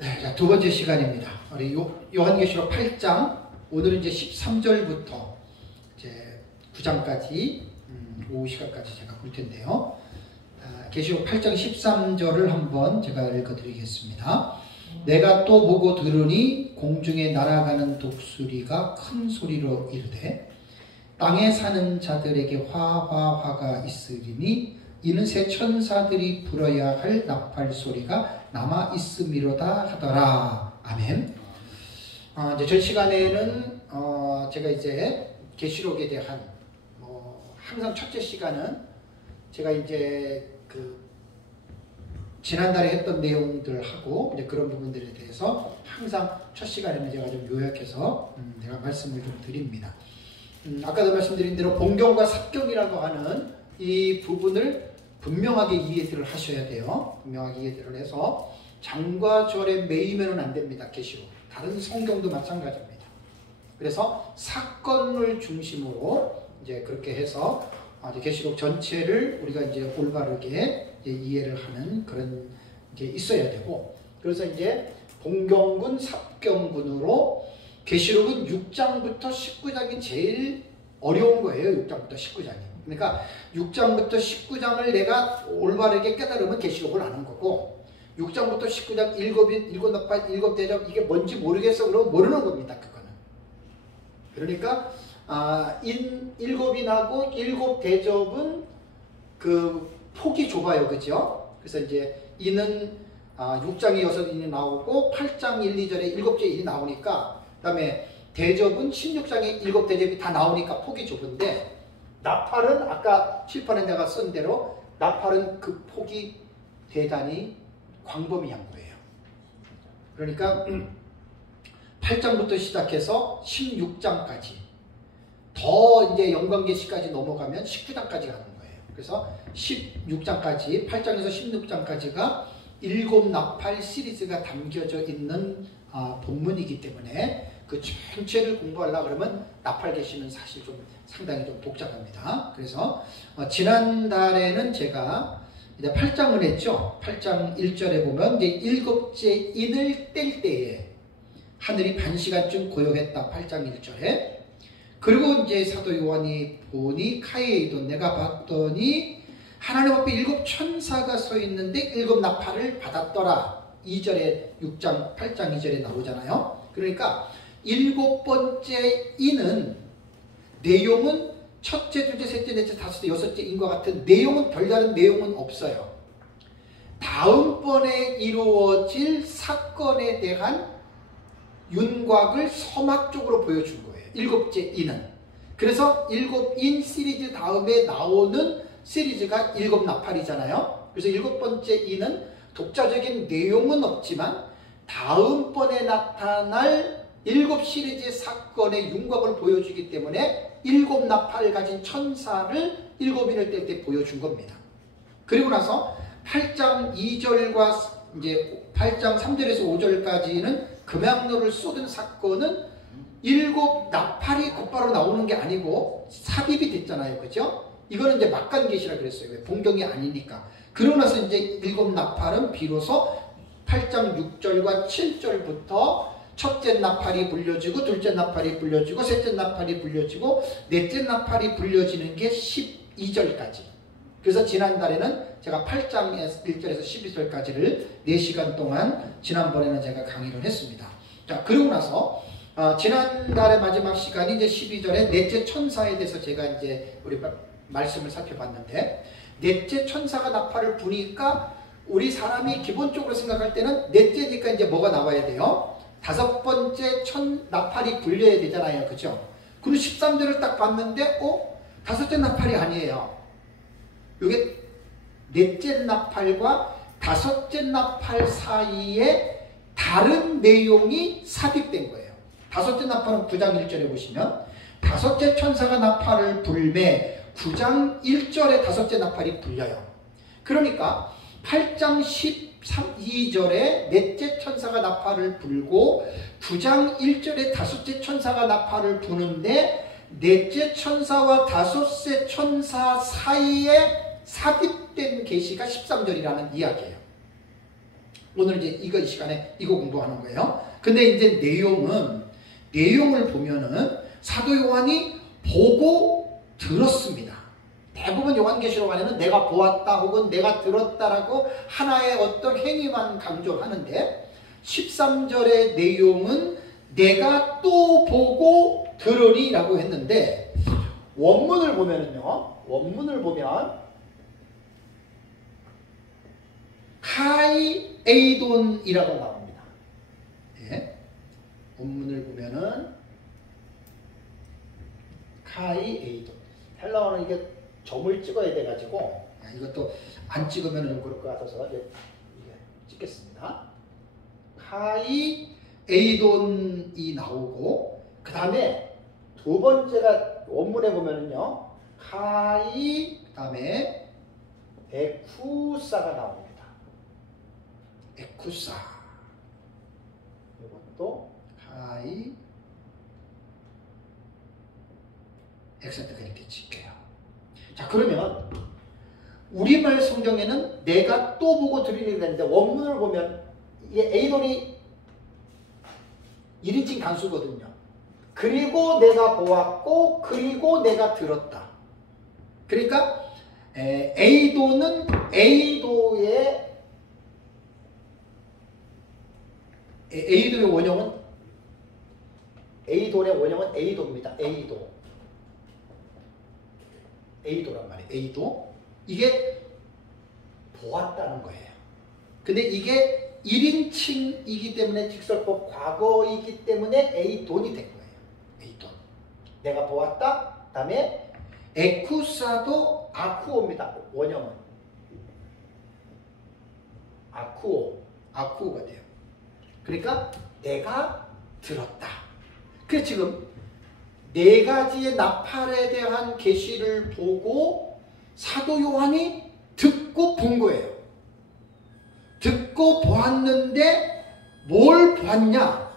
네, 자, 두 번째 시간입니다. 우리 요한계시록 8장, 오늘은 이제 13절부터 이제 9장까지, 오후 시간까지 제가 볼 텐데요. 계시록 8장 13절을 한번 제가 읽어드리겠습니다. 내가 또 보고 들으니 공중에 날아가는 독수리가 큰 소리로 이르되 땅에 사는 자들에게 화가 있으리니 이는 새 천사들이 불어야 할 나팔 소리가 남아 있음이로다 하더라. 아멘. 이제 전 시간에는 제가 이제 계시록에 대한 항상 첫째 시간은 제가 이제 지난달에 했던 내용들하고 이제 그런 부분들에 대해서 항상 첫 시간에는 제가 좀 요약해서 제가 말씀을 좀 드립니다. 아까도 말씀드린 대로 본경과 삽경이라고 하는 이 부분을 분명하게 이해를 하셔야 돼요. 분명하게 이해를 해서 장과 절에 매이면은 안 됩니다. 계시록. 다른 성경도 마찬가지입니다. 그래서 사건을 중심으로 이제 그렇게 해서 계시록 전체를 우리가 이제 올바르게 이제 이해를 하는 그런 게 있어야 되고, 그래서 이제 본경군, 삽경군으로 계시록은 6장부터 19장이 제일 어려운 거예요. 6장부터 19장이. 그러니까 6장부터 19장을 내가 올바르게 깨달으면 계시록을 아는 거고, 6장부터 19장 일곱 나팔, 일곱 대접 이게 뭔지 모르겠어 그러면 모르는 겁니다. 그거는. 그러니까 일곱인하고 일곱 대접은 그 폭이 좁아요. 그죠? 그래서 이제 이는 6장에 6인이 나오고 8장 1, 2절에 7개 인이 나오니까, 그 다음에 대접은 16장에 7 대접이 다 나오니까 폭이 좁은데, 나팔은 아까 칠판에 내가 쓴 대로 나팔은 그 폭이 대단히 광범위한 거예요. 그러니까 8장부터 시작해서 16장까지 더 이제 영광계시까지 넘어가면 19장까지 가는 거예요. 그래서 16장까지 8장에서 16장까지가 7 나팔 시리즈가 담겨져 있는 본문이기 때문에 그 전체를 공부하려고 그러면 나팔 계시는 사실 좀 상당히 좀 복잡합니다. 그래서 지난달에는 제가 이제 8장을 했죠. 8장 1절에 보면 이제 7째 인을 뗄 때에 하늘이 반시간쯤 고요했다. 8장 1절에. 그리고 이제 사도 요한이 보니 카이에이돈 내가 봤더니 하나님 앞에 7 천사가 서 있는데 7 나팔을 받았더라. 2절에 6장 8장 2절에 나오잖아요. 그러니까 7번째 인은 내용은 첫째, 둘째, 셋째, 넷째, 다섯째, 여섯째 인과 같은 내용은 별다른 내용은 없어요. 다음번에 이루어질 사건에 대한 윤곽을 서막적으로 보여준 거예요. 7째 인은. 그래서 7인 시리즈 다음에 나오는 시리즈가 7 나팔이잖아요. 그래서 7번째 인은 독자적인 내용은 없지만 다음번에 나타날 7 시리즈의 사건의 윤곽을 보여주기 때문에 7 나팔을 가진 천사를 7인을 뗄 때 보여준 겁니다. 그리고 나서 8장 2절과 이제 8장 3절에서 5절까지는 금양로를 쏟은 사건은 7 나팔이 곧바로 나오는 게 아니고 삽입이 됐잖아요. 그죠? 이거는 이제 막간계시라 그랬어요. 왜? 본경이 아니니까. 그러고 나서 이제 7 나팔은 비로소 8장 6절과 7절부터 첫째 나팔이 불려지고, 둘째 나팔이 불려지고, 셋째 나팔이 불려지고, 넷째 나팔이 불려지는 게 12절까지. 그래서 지난달에는 제가 8장 1절에서 12절까지를 4시간 동안 지난번에는 제가 강의를 했습니다. 자, 그리고 나서 지난달의 마지막 시간이 이제 12절에 넷째 천사에 대해서 제가 이제 우리 말씀을 살펴봤는데, 넷째 천사가 나팔을 부니까 우리 사람이 기본적으로 생각할 때는 넷째니까 이제 뭐가 나와야 돼요? 5번째 나팔이 불려야 되잖아요. 그죠? 그리고 13절을 딱 봤는데, 5째 나팔이 아니에요. 이게 넷째 나팔과 5째 나팔 사이에 다른 내용이 삽입된 거예요. 5째 나팔은 9장 1절에 보시면 5째 천사가 나팔을 불매 9장 1절에 5째 나팔이 불려요. 그러니까 8장 12절에 넷째 천사가 나팔을 불고 9장 1절에 5째 천사가 나팔을 부는데 넷째 천사와 5째 천사 사이에 삽입된 계시가 13절이라는 이야기예요. 오늘 이제 이 시간에 이거 공부하는 거예요. 근데 이제 내용을 보면은 사도 요한이 보고 들었습니다. 대부분 요한계시록 안에는 내가 보았다 혹은 내가 들었다라고 하나의 어떤 행위만 강조하는데 13절의 내용은 내가 또 보고 들으리 라고 했는데 원문을 보면 카이 에이돈이라고 나옵니다. 예. 원문을 보면은 카이 에이돈. 헬라어는 이게 점을 찍어야 돼가지고 이것도 안 찍으면 그럴 것 같아서 이제 찍겠습니다. 카이 에이돈이 나오고 그 다음에 두 번째가 원문에 보면은요 카이 그 다음에 에쿠사가 나옵니다. 에쿠사 이것도 카이 액센트가 이렇게 찍혀요. 자 그러면 우리말 성경에는 내가 또 보고 들으리라 했는데 원문을 보면 이게 에이돈이 1인칭 단수거든요. 그리고 내가 보았고 그리고 내가 들었다. 그러니까 에이도는 에이도의 원형은 에이도입니다. 에이도란 말이에요. 에이도. 이게 보았다는 거예요. 근데 이게 1인칭이기 때문에 직설법 과거이기 때문에 에이돈이 된 거예요. 에이돈. 내가 보았다. 그 다음에 에쿠사도 아쿠오입니다. 원형은. 아쿠오가 돼요. 그러니까 내가 들었다. 그래서 지금 네 가지의 나팔에 대한 계시를 보고 사도 요한이 듣고 본 거예요. 듣고 보았는데 뭘 보았냐?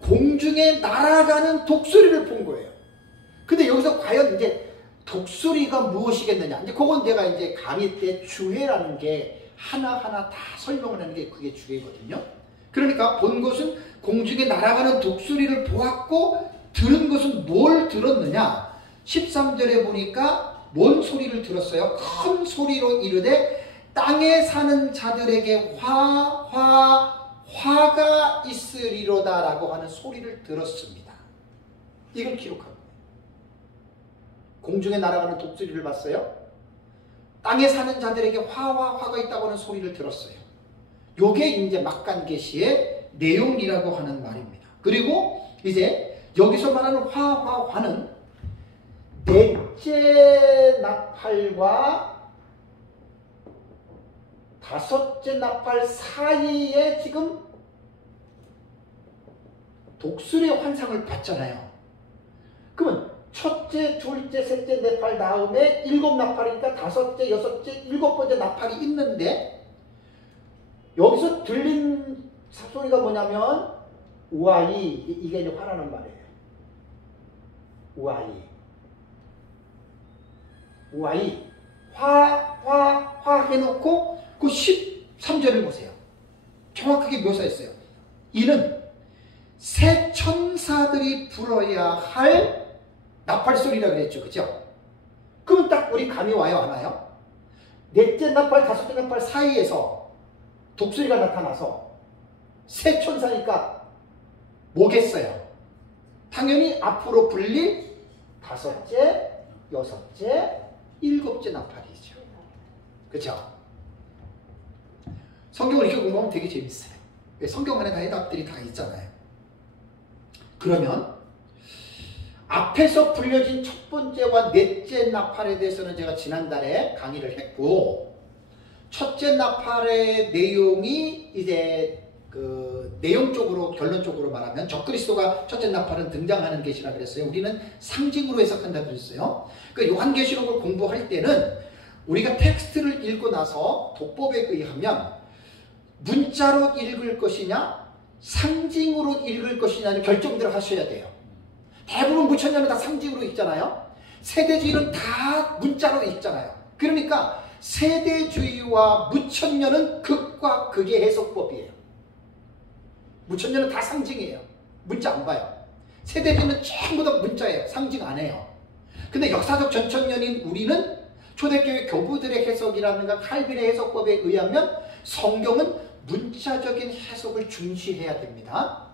공중에 날아가는 독수리를 본 거예요. 근데 여기서 과연 이제 독수리가 무엇이겠느냐? 이제 그건 내가 이제 강의 때 주해라는 게 하나하나 다 설명을 하는 게 그게 주해거든요. 그러니까 본 것은 공중에 날아가는 독수리를 보았고 들은 것은 뭘 들었느냐? 13절에 보니까 뭔 소리를 들었어요? 큰 소리로 이르되 땅에 사는 자들에게 화가 있으리로다 라고 하는 소리를 들었습니다. 이걸 기록한 거예요. 공중에 날아가는 독수리를 봤어요. 땅에 사는 자들에게 화가 있다고 하는 소리를 들었어요. 요게 이제 막간계시의 내용이라고 하는 말입니다. 그리고 이제 여기서 말하는 화는 넷째 나팔과 다섯째 나팔 사이에 지금 독수리의 환상을 봤잖아요. 그러면 첫째, 둘째, 셋째 나팔 다음에 일곱 나팔이니까 다섯째, 여섯째, 일곱 번째 나팔이 있는데 여기서 들린 소리가 뭐냐면 우아이, 이게 이제 화라는 말이에요. 우아이 화 해놓고 그 13절을 보세요. 정확하게 묘사했어요. 이는 새 천사들이 불어야 할 나팔 소리라 그랬죠. 그죠? 그러면 딱 우리 감이 와요, 안 와요? 넷째 나팔, 다섯째 나팔 사이에서 독수리가 나타나서 새 천사니까 뭐겠어요? 당연히 앞으로 불릴 다섯째, 여섯째, 일곱째 나팔이죠. 그죠? 성경을 이렇게 공부하면 되게 재밌어요. 성경 안에 다 해답들이 다 있잖아요. 그러면 앞에서 불려진 첫 번째와 넷째 나팔에 대해서는 제가 지난달에 강의를 했고, 첫째 나팔의 내용이 이제 그 내용적으로 결론적으로 말하면 적그리스도가 첫째 나팔은 등장하는 계시라 그랬어요. 우리는 상징으로 해석한다 그랬어요. 그 요한계시록을 공부할 때는 우리가 텍스트를 읽고 나서 독법에 의하면 문자로 읽을 것이냐 상징으로 읽을 것이냐를 결정들을 하셔야 돼요. 대부분 무천년은 다 상징으로 읽잖아요. 세대주의는 다 문자로 읽잖아요. 그러니까 세대주의와 무천년은 극과 극의 해석법이에요. 무천년은 다 상징이에요. 문자 안 봐요. 세대주는 전부 다 문자예요. 상징 안 해요. 근데 역사적 전천년인 우리는 초대교회 교부들의 해석이라든가 칼빈의 해석법에 의하면 성경은 문자적인 해석을 중시해야 됩니다.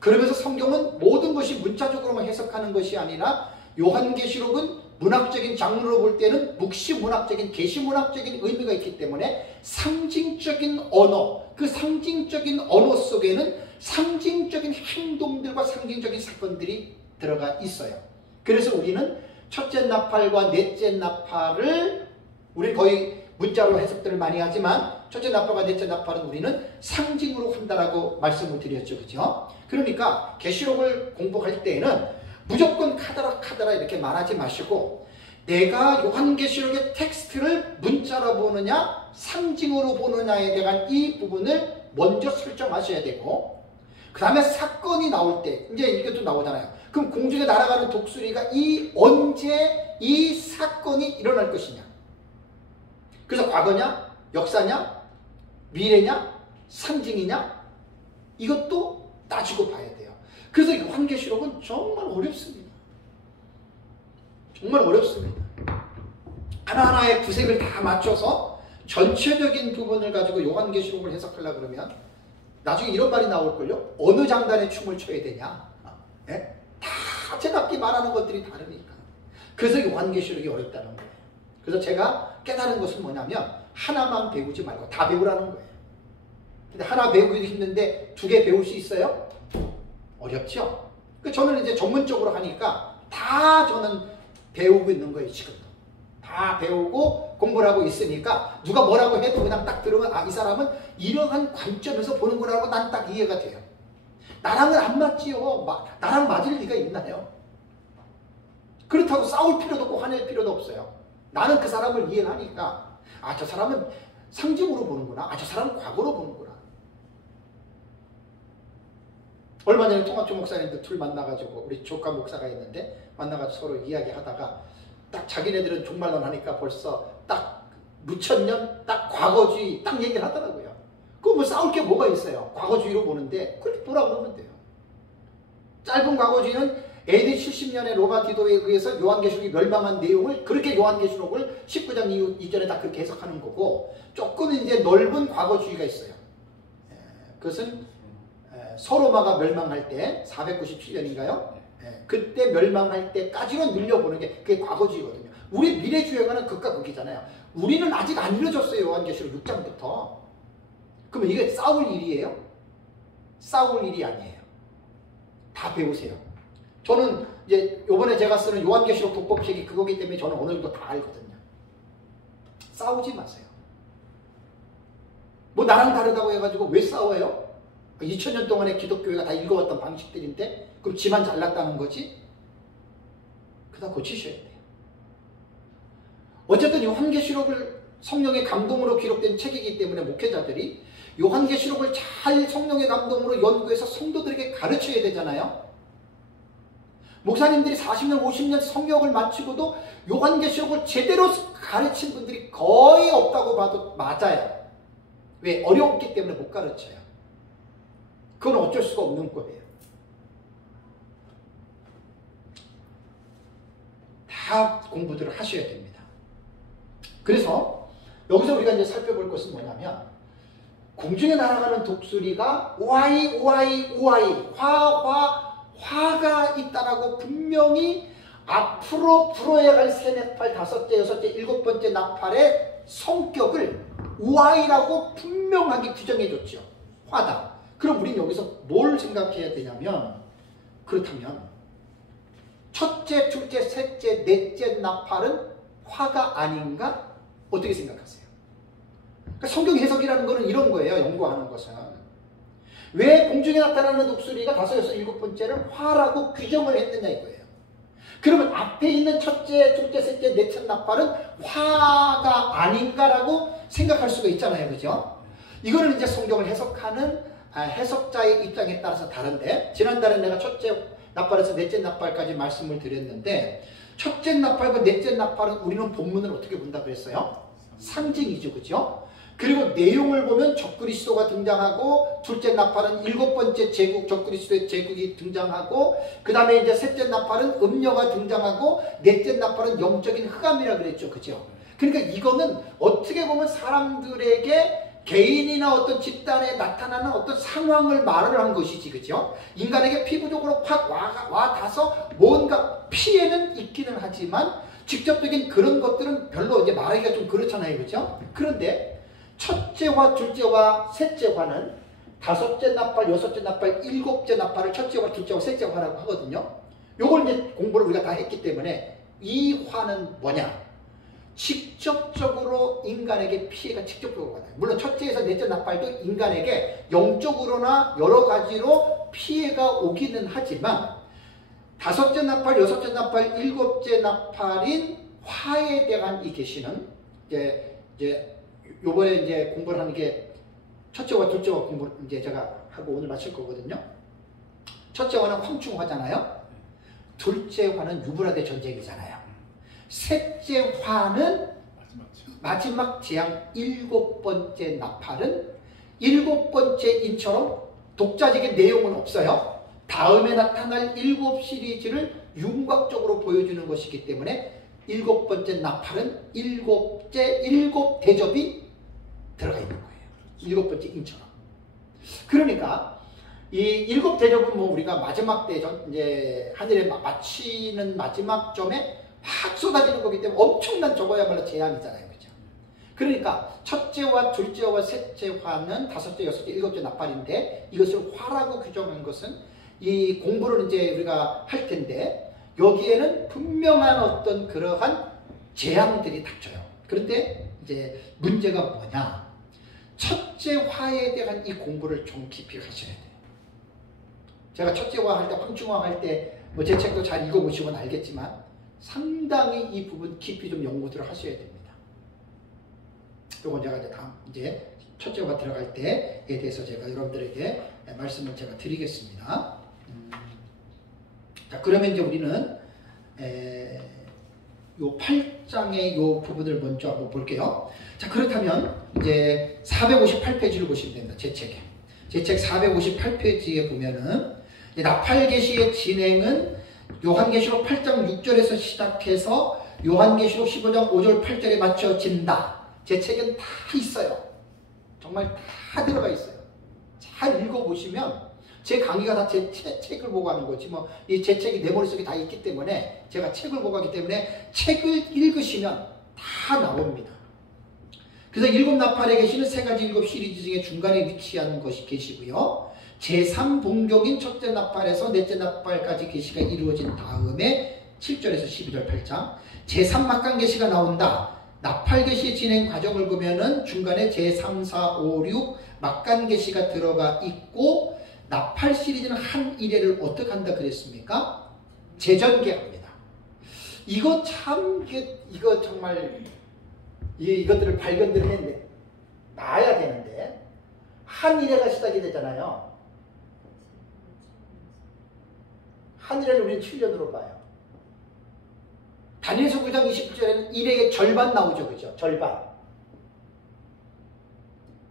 그러면서 성경은 모든 것이 문자적으로만 해석하는 것이 아니라 요한계시록은 문학적인 장르로 볼 때는 묵시문학적인 계시문학적인 의미가 있기 때문에 상징적인 언어, 그 상징적인 언어 속에는 상징적인 행동들과 상징적인 사건들이 들어가 있어요. 그래서 우리는 첫째 나팔과 넷째 나팔을 우리 거의 문자로 해석들을 많이 하지만 첫째 나팔과 넷째 나팔은 우리는 상징으로 한다라고 말씀을 드렸죠. 그죠? 그러니까 계시록을 공부할 때에는 무조건 카더라 이렇게 말하지 마시고 내가 요한계시록의 텍스트를 문자로 보느냐 상징으로 보느냐에 대한 이 부분을 먼저 설정하셔야 되고 그 다음에 사건이 나올 때 이제 이게 또 나오잖아요. 그럼 공중에 날아가는 독수리가 언제 이 사건이 일어날 것이냐. 그래서 과거냐 역사냐 미래냐 상징이냐 이것도 따지고 봐야 돼요. 그래서 요한계시록은 정말 어렵습니다. 정말 어렵습니다. 하나하나의 구색을 다 맞춰서 전체적인 부분을 가지고 요한계시록을 해석하려고 그러면 나중에 이런 말이 나올걸요. 어느 장단에 춤을 춰야 되냐. 네? 다 제각기 말하는 것들이 다르니까. 그래서 요한계시록이 어렵다는 거예요. 그래서 제가 깨달은 것은 뭐냐면 하나만 배우지 말고 다 배우라는 거예요. 근데 하나 배우기도 힘든데 두 개 배울 수 있어요? 어렵죠? 저는 이제 전문적으로 하니까 다 저는 배우고 있는 거예요, 지금도. 다 배우고 공부를 하고 있으니까 누가 뭐라고 해도 그냥 딱 들으면 아, 이 사람은 이러한 관점에서 보는구나 하고 난 딱 이해가 돼요. 나랑은 안 맞지요. 나랑 맞을 리가 있나요? 그렇다고 싸울 필요도 없고 화낼 필요도 없어요. 나는 그 사람을 이해하니까 아, 저 사람은 상징으로 보는구나. 아, 저 사람은 과거로 보는구나. 얼마 전에 통합조 목사님들 둘 만나가지고 우리 조카 목사가 있는데 만나가지고 서로 이야기하다가 딱 자기네들은 종말론 하니까 벌써 딱 무천년 딱 과거주의 딱 얘기를 하더라고요. 그럼 뭐 싸울 게 뭐가 있어요? 과거주의로 보는데 그렇게 돌아보면 돼요. 짧은 과거주의는 AD 70년에 로마 디도에 의해서 요한계시록이 멸망한 내용을 그렇게 요한계시록을 19장 이전에 다 그렇게 해석하는 거고 조금 이제 넓은 과거주의가 있어요. 그것은 서로마가 멸망할 때 497년인가요? 그때 멸망할 때까지로 늘려보는 게 그게 과거주의거든요. 우리 미래주의가는 극과 극이잖아요. 우리는 아직 안 이루어졌어요. 요한계시록 6장부터. 그러면 이게 싸울 일이에요? 싸울 일이 아니에요. 다 배우세요. 저는 이제 요번에 제가 쓰는 요한계시록 독법책이 그거기 때문에 저는 어느 정도 다 알거든요. 싸우지 마세요. 뭐 나랑 다르다고 해가지고 왜 싸워요? 2000년 동안에 기독교회가 다 읽어왔던 방식들인데 그럼 지만 잘났다는 거지? 그다 고치셔야 돼요. 어쨌든 요한계시록을 성령의 감동으로 기록된 책이기 때문에 목회자들이 요한계시록을 잘 성령의 감동으로 연구해서 성도들에게 가르쳐야 되잖아요. 목사님들이 40년, 50년 성역을 마치고도 요한계시록을 제대로 가르친 분들이 거의 없다고 봐도 맞아요. 왜? 어려웠기 때문에 못 가르쳐요. 그건 어쩔 수가 없는 거예요. 다 공부들을 하셔야 됩니다. 그래서 여기서 우리가 이제 살펴볼 것은 뭐냐면 공중에 날아가는 독수리가 우아이 우아이 우아이 화가 있다라고 분명히 앞으로 불어야 할 세 나팔, 다섯째, 여섯째, 일곱 번째 나팔의 성격을 우아이라고 분명하게 규정해 줬죠. 화다. 그럼 우리는 여기서 뭘 생각해야 되냐면 그렇다면 첫째, 둘째, 셋째, 넷째 나팔은 화가 아닌가? 어떻게 생각하세요? 그러니까 성경 해석이라는 것은 이런 거예요. 연구하는 것은. 왜 공중에 나타나는 독수리가 다섯, 여섯, 일곱 번째를 화라고 규정을 했느냐 이거예요. 그러면 앞에 있는 첫째, 둘째, 셋째, 넷째 나팔은 화가 아닌가라고 생각할 수가 있잖아요. 그죠? 이거는 이제 성경을 해석하는 해석자의 입장에 따라서 다른데 지난달에 내가 첫째 나팔에서 넷째 나팔까지 말씀을 드렸는데 첫째 나팔과 넷째 나팔은 우리는 본문을 어떻게 본다고 했어요? 상징이죠. 그죠? 그리고 내용을 보면 적그리스도가 등장하고 둘째 나팔은 7번째 제국 적그리스도의 제국이 등장하고 그 다음에 이제 셋째 나팔은 음녀가 등장하고 넷째 나팔은 영적인 흑암이라 그랬죠. 그죠? 그러니까 이거는 어떻게 보면 사람들에게 개인이나 어떤 집단에 나타나는 어떤 상황을 말을 한 것이지. 그죠? 인간에게 피부적으로 확 와닿아서 뭔가 피해는 있기는 하지만 직접적인 그런 것들은 별로 이제 말하기가 좀 그렇잖아요. 그죠? 그런데 첫째와 둘째와 셋째화는 다섯째 나팔, 여섯째 나팔, 일곱째 나팔을 첫째와 둘째와 셋째화라고 하거든요. 요걸 이제 공부를 우리가 다 했기 때문에 이 화는 뭐냐? 직접적으로 인간에게 피해가 직접적으로 가요. 물론 첫째에서 넷째 나팔도 인간에게 영적으로나 여러 가지로 피해가 오기는 하지만 다섯째 나팔, 여섯째 나팔, 일곱째 나팔인 화에 대한 이 계시는 이제 요번에 이제 공부를 하는 게 첫째와 둘째와 공부를 이제 제가 하고 오늘 마칠 거거든요. 첫째 화는 황충화잖아요. 둘째 화는 유브라데 전쟁이잖아요. 셋째 화는 마지막 재앙 7번째 나팔은 7번째 인처럼 독자적인 내용은 없어요. 다음에 나타날 7시리즈를 윤곽적으로 보여주는 것이기 때문에 7번째 나팔은 7 대접이 들어가 있는 거예요. 7번째 인처럼. 그러니까 이 7 대접은 뭐 우리가 마지막 대전 이제 하늘에 마치는 마지막 점에 확 쏟아지는 거기 때문에 엄청난 저거야말로 재앙이잖아요. 그죠? 그러니까 첫째와 둘째와 셋째 화는 다섯째, 여섯째, 일곱째 나팔인데 이것을 화라고 규정한 것은 이 공부를 이제 우리가 할 텐데 여기에는 분명한 어떤 그러한 재앙들이 닥쳐요. 그런데 이제 문제가 뭐냐? 첫째 화에 대한 이 공부를 좀 깊이 하셔야 돼요. 제가 첫째 화 할 때, 황충화 할 때 뭐 제 책도 잘 읽어보시면 알겠지만 상당히 이 부분 깊이 좀 연구들을 하셔야 됩니다. 요건 제가 이제 다음 이제 첫째가 들어갈 때에 대해서 제가 여러분들에게 말씀을 제가 드리겠습니다. 자, 그러면 이제 우리는 요 8장의 요 부분을 먼저 한번 볼게요. 자, 그렇다면 이제 458페이지를 보시면 됩니다. 제 책에. 제 책 458페이지에 보면은 나팔 계시의 진행은 요한계시록 8장 6절에서 시작해서 요한계시록 15장 5절 8절에 맞춰진다. 제 책엔 다 있어요. 정말 다 들어가 있어요. 잘 읽어보시면 제 강의가 다 제 책을 보고 하는 거지 뭐 이 제 책이 내 머릿속에 다 있기 때문에 제가 책을 보고 하기 때문에 책을 읽으시면 다 나옵니다. 그래서 7 나팔에 계시는 세 가지 7 시리즈 중에 중간에 위치한 것이 계시고요. 제3봉경인 첫째 나팔에서 넷째 나팔까지 계시가 이루어진 다음에 7절에서 12절 8장 제3막강 계시가 나온다. 나팔 계시 진행 과정을 보면은 중간에 제3, 4, 5, 6 막간 계시가 들어가 있고 나팔 시리즈는 한 일회를 어떻게 한다 그랬습니까? 재전개합니다. 이거 참 이거 정말 이것들을 발견들을 했는데 나야 되는데 한 일회가 시작이 되잖아요. 한 일회를 우리는 7년으로 봐요. 다니엘서 9장 20절에는 일회의 절반 나오죠. 그죠? 절반.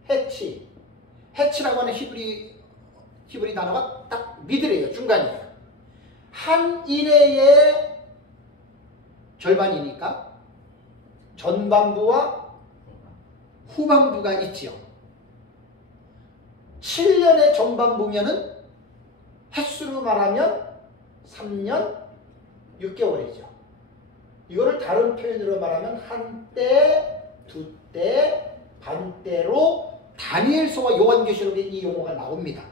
해치. 해치라고 하는 히브리 단어가 딱 미드래요. 중간이에요. 한 일회의 절반이니까 전반부와 후반부가 있지요. 7년의 전반부면은 횟수로 말하면 3년 6개월이죠. 이거를 다른 표현으로 말하면 한때, 두때, 반때로 다니엘서와 요한계시록에 이 용어가 나옵니다.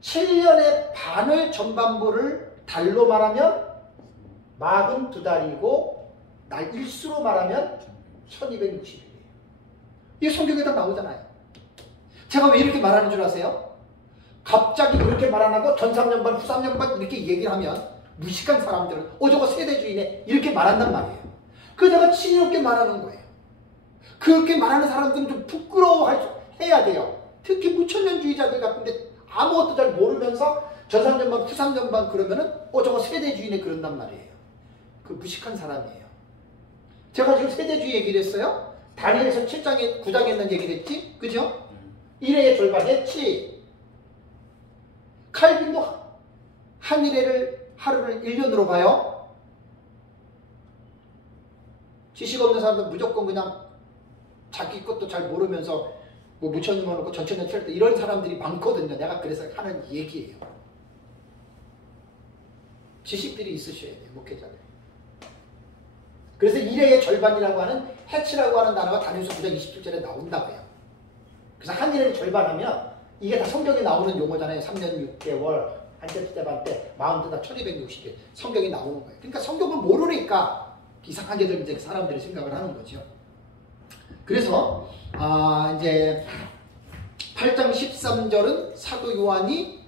7년의 반을 전반부를 달로 말하면 42달이고 날 일수로 말하면 1260일이에요. 이게 성경에다 나오잖아요. 제가 왜 이렇게 말하는 줄 아세요? 갑자기 그렇게 말 안 하고 전 3년 반, 후 3년 반 이렇게 얘기를 하면 무식한 사람들은 저거 세대주의네 이렇게 말한단 말이에요. 그래서 내가 지혜롭게 말하는 거예요. 그렇게 말하는 사람들은 좀 부끄러워해야 돼요. 특히 무천년주의자들 같은데 아무것도 잘 모르면서 전 3년 반, 후 3년 반 그러면은 저거 세대주의네 그런단 말이에요. 그 무식한 사람이에요. 제가 지금 세대주의 얘기를 했어요. 다니엘서 7장에 9장에 있는 얘기를 했지? 그죠? 1회의 절반 했지. 칼빈도 한 일회를 하루를 1년으로 봐요. 지식 없는 사람은 무조건 그냥 자기 것도 잘 모르면서 뭐 무천년 놓고 전천년 칠 때 이런 사람들이 많거든요. 내가 그래서 하는 얘기예요. 지식들이 있으셔야 돼요. 목회자들. 그래서 1회의 절반이라고 하는 해치라고 하는 단어가 다니엘서 9장 27절에 나온다고요. 그래서 한 일을 절반하면 이게 다 성경에 나오는 용어잖아요. 3년 6개월, 한세 때 반 때, 40다 1260일 성경이 나오는 거예요. 그러니까 성경을 모르니까 이상하게들 이제 사람들이 생각을 하는 거죠. 그래서 이제 8장 13절은 사도 요한이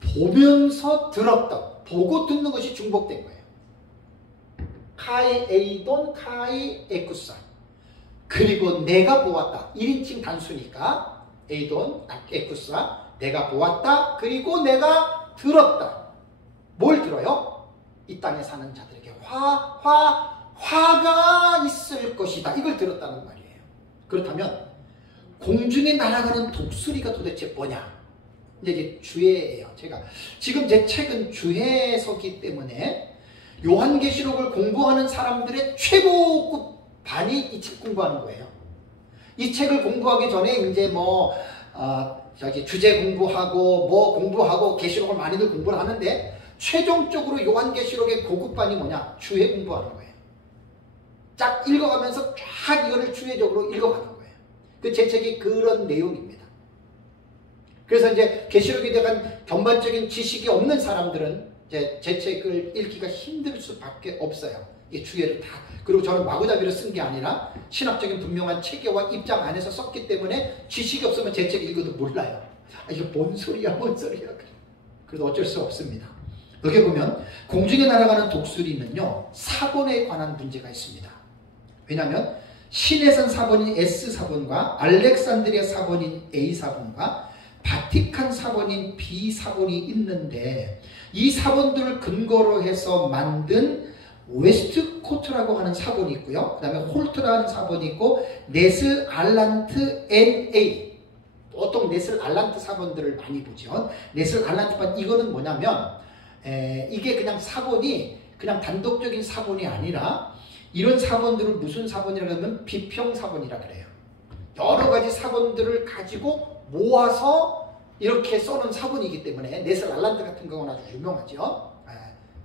보면서 들었다. 보고 듣는 것이 중복된 거예요. 카이 에이돈 카이 에쿠사. 그리고 내가 보았다. 1인칭 단수니까 에이돈 에쿠사. 내가 보았다. 그리고 내가 들었다. 뭘 들어요? 이 땅에 사는 자들에게 화가 있을 것이다. 이걸 들었다는 말이에요. 그렇다면 공중에 날아가는 독수리가 도대체 뭐냐? 이게 주해예요. 제가 지금 제 책은 주해서기 때문에 요한계시록을 공부하는 사람들의 최고급 반이 이 책 공부하는 거예요. 이 책을 공부하기 전에 이제 주제 공부하고 뭐 공부하고 계시록을 많이들 공부를 하는데 최종적으로 요한계시록의 고급반이 뭐냐? 주해 공부하는 거예요. 쫙 읽어가면서 쫙 이거를 주해적으로 읽어가는 거예요. 제 책이 그런 내용입니다. 그래서 이제 계시록에 대한 전반적인 지식이 없는 사람들은 이제 제 책을 읽기가 힘들 수밖에 없어요. 이 주해를 다. 그리고 저는 마구잡이로 쓴 게 아니라 신학적인 분명한 체계와 입장 안에서 썼기 때문에 지식이 없으면 제 책 읽어도 몰라요. 이게 뭔 소리야, 뭔 소리야. 그래서 어쩔 수 없습니다. 여기 보면 공중에 날아가는 독수리는요, 사본에 관한 문제가 있습니다. 왜냐하면 신해산 사본인 S사본과 알렉산드리아 사본인 A사본과 바티칸 사본인 B사본이 있는데 이 사본들을 근거로 해서 만든 웨스트코트라고 하는 사본이 있고요. 그 다음에 홀트라는 사본이 있고 네슬 알란트 NA. 보통 네슬 알란트 사본들을 많이 보죠. 네슬 알란트판 이거는 뭐냐면 이게 그냥 사본이 그냥 단독적인 사본이 아니라 이런 사본들을 무슨 사본이라고 하면 비평 사본이라 그래요. 여러 가지 사본들을 가지고 모아서 이렇게 써놓은 사본이기 때문에 네슬 알란트 같은 경우는 아주 유명하죠.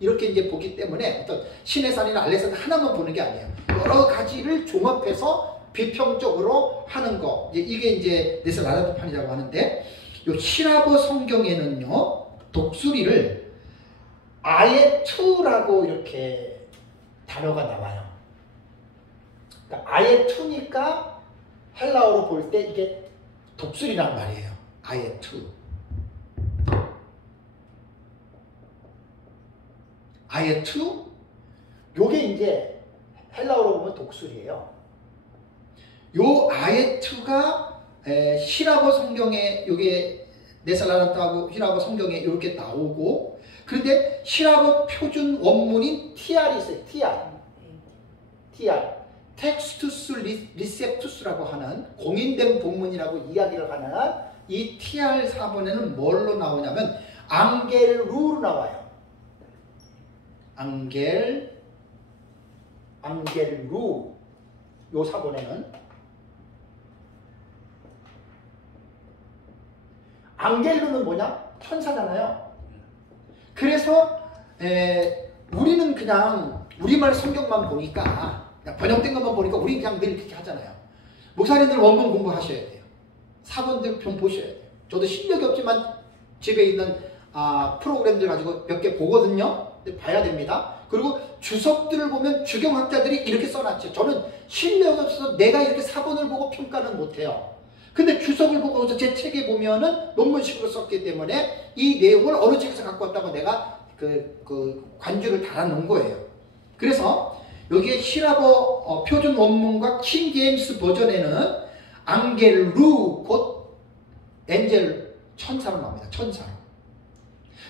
이렇게 이제 보기 때문에 어떤 신해산이나 알렉산드 하나만 보는 게 아니에요. 여러 가지를 종합해서 비평적으로 하는 거. 이게 이제 네슬 알란트 판이라고 하는데 이 히라보 성경에는요 독수리를 아예투라고 이렇게 단어가 나와요. 그러니까 아예투니까 헬라어로 볼 때 이게 독수리란 말이에요. 아예투. 아예투? 요게 이제 헬라어로 보면 독수리예요. 요 아예투가 히라보 성경에 요게 네살라란트하고 히라보 성경에 이렇게 나오고 그런데 히라보 표준 원문인 TR이 있어요. TR. 텍스투스 리셉투스라고 하는 공인된 본문이라고 이야기를 하는 이 TR 사본에는 뭘로 나오냐면 앙겔루로 나와요. 앙겔루 요 사본에는 앙겔루는 뭐냐? 천사잖아요. 그래서 우리는 그냥 우리말 성경만 보니까 번역된 것만 보니까 우리 그냥 늘 그렇게 하잖아요. 목사님들 원문 공부하셔야 돼요. 사본들 좀 보셔야 돼요. 저도 실력이 없지만 집에 있는 프로그램들 가지고 몇 개 보거든요. 봐야 됩니다. 그리고 주석들을 보면 주경학자들이 이렇게 써놨죠. 저는 실력이 없어서 내가 이렇게 사본을 보고 평가는 못해요. 근데 주석을 보고 제 책에 보면은 논문식으로 썼기 때문에 이 내용을 어느 책에서 갖고 왔다고 내가 그 관주를 달아놓은 거예요. 그래서 여기에 히라보 표준 원문과 킹 제임스 버전에는 앙겔루 곧 엔젤 천사로 나옵니다. 천사로.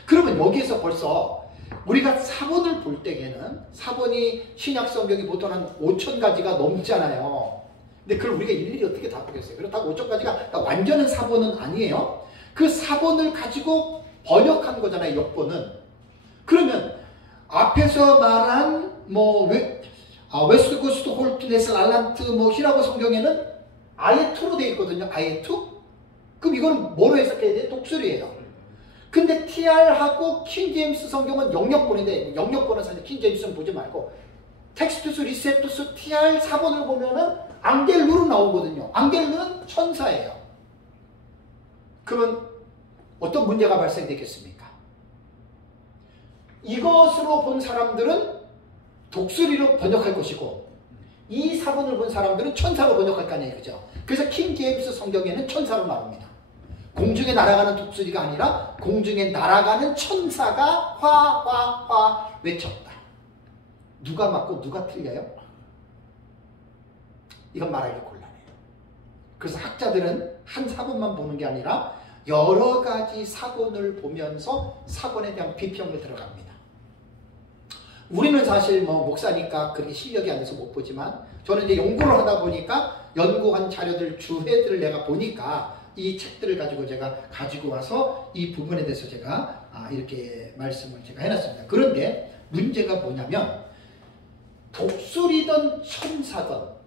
그러면 여기에서 벌써 우리가 사본을 볼 때에는 사본이 신약 성경이 보통 한 5,000가지가 넘잖아요. 근데 그걸 우리가 일일이 어떻게 다 보겠어요. 그렇다고 5조까지가 완전한 사본은 아니에요. 그 사본을 가지고 번역한 거잖아요. 역본은. 그러면 앞에서 말한 웨스트 코스트 홀트네스 랄란트 히라고 성경에는 아예 투로 되어 있거든요. 아예 투. 그럼 이거는 뭐로 해석해야 돼요? 독수리예요. 근데 TR하고 킹제임스 성경은 영역본인데, 영역본은 사실 킹제임스는 보지 말고 텍스투스 리셉투스 TR 4번을 보면은 앙겔루로 나오거든요. 앙겔루는 천사예요. 그러면 어떤 문제가 발생되겠습니까? 이것으로 본 사람들은 독수리로 번역할 것이고, 이 4번을 본 사람들은 천사로 번역할 거 아니에요. 그죠? 그래서 킹제임스 성경에는 천사로 나옵니다. 공중에 날아가는 독수리가 아니라 공중에 날아가는 천사가 화화화 외쳤다. 누가 맞고 누가 틀려요? 이건 말하기 곤란해요. 그래서 학자들은 한 사본만 보는 게 아니라 여러 가지 사본을 보면서 사본에 대한 비평을 들어갑니다. 우리는 사실 목사니까 그렇게 실력이 안 돼서 못 보지만, 저는 이제 연구를 하다 보니까 연구한 자료들 주회들을 내가 보니까 이 책들을 가지고 제가 가지고 와서 이 부분에 대해서 제가 이렇게 말씀을 제가 해놨습니다. 그런데 문제가 뭐냐면, 독수리든 천사든,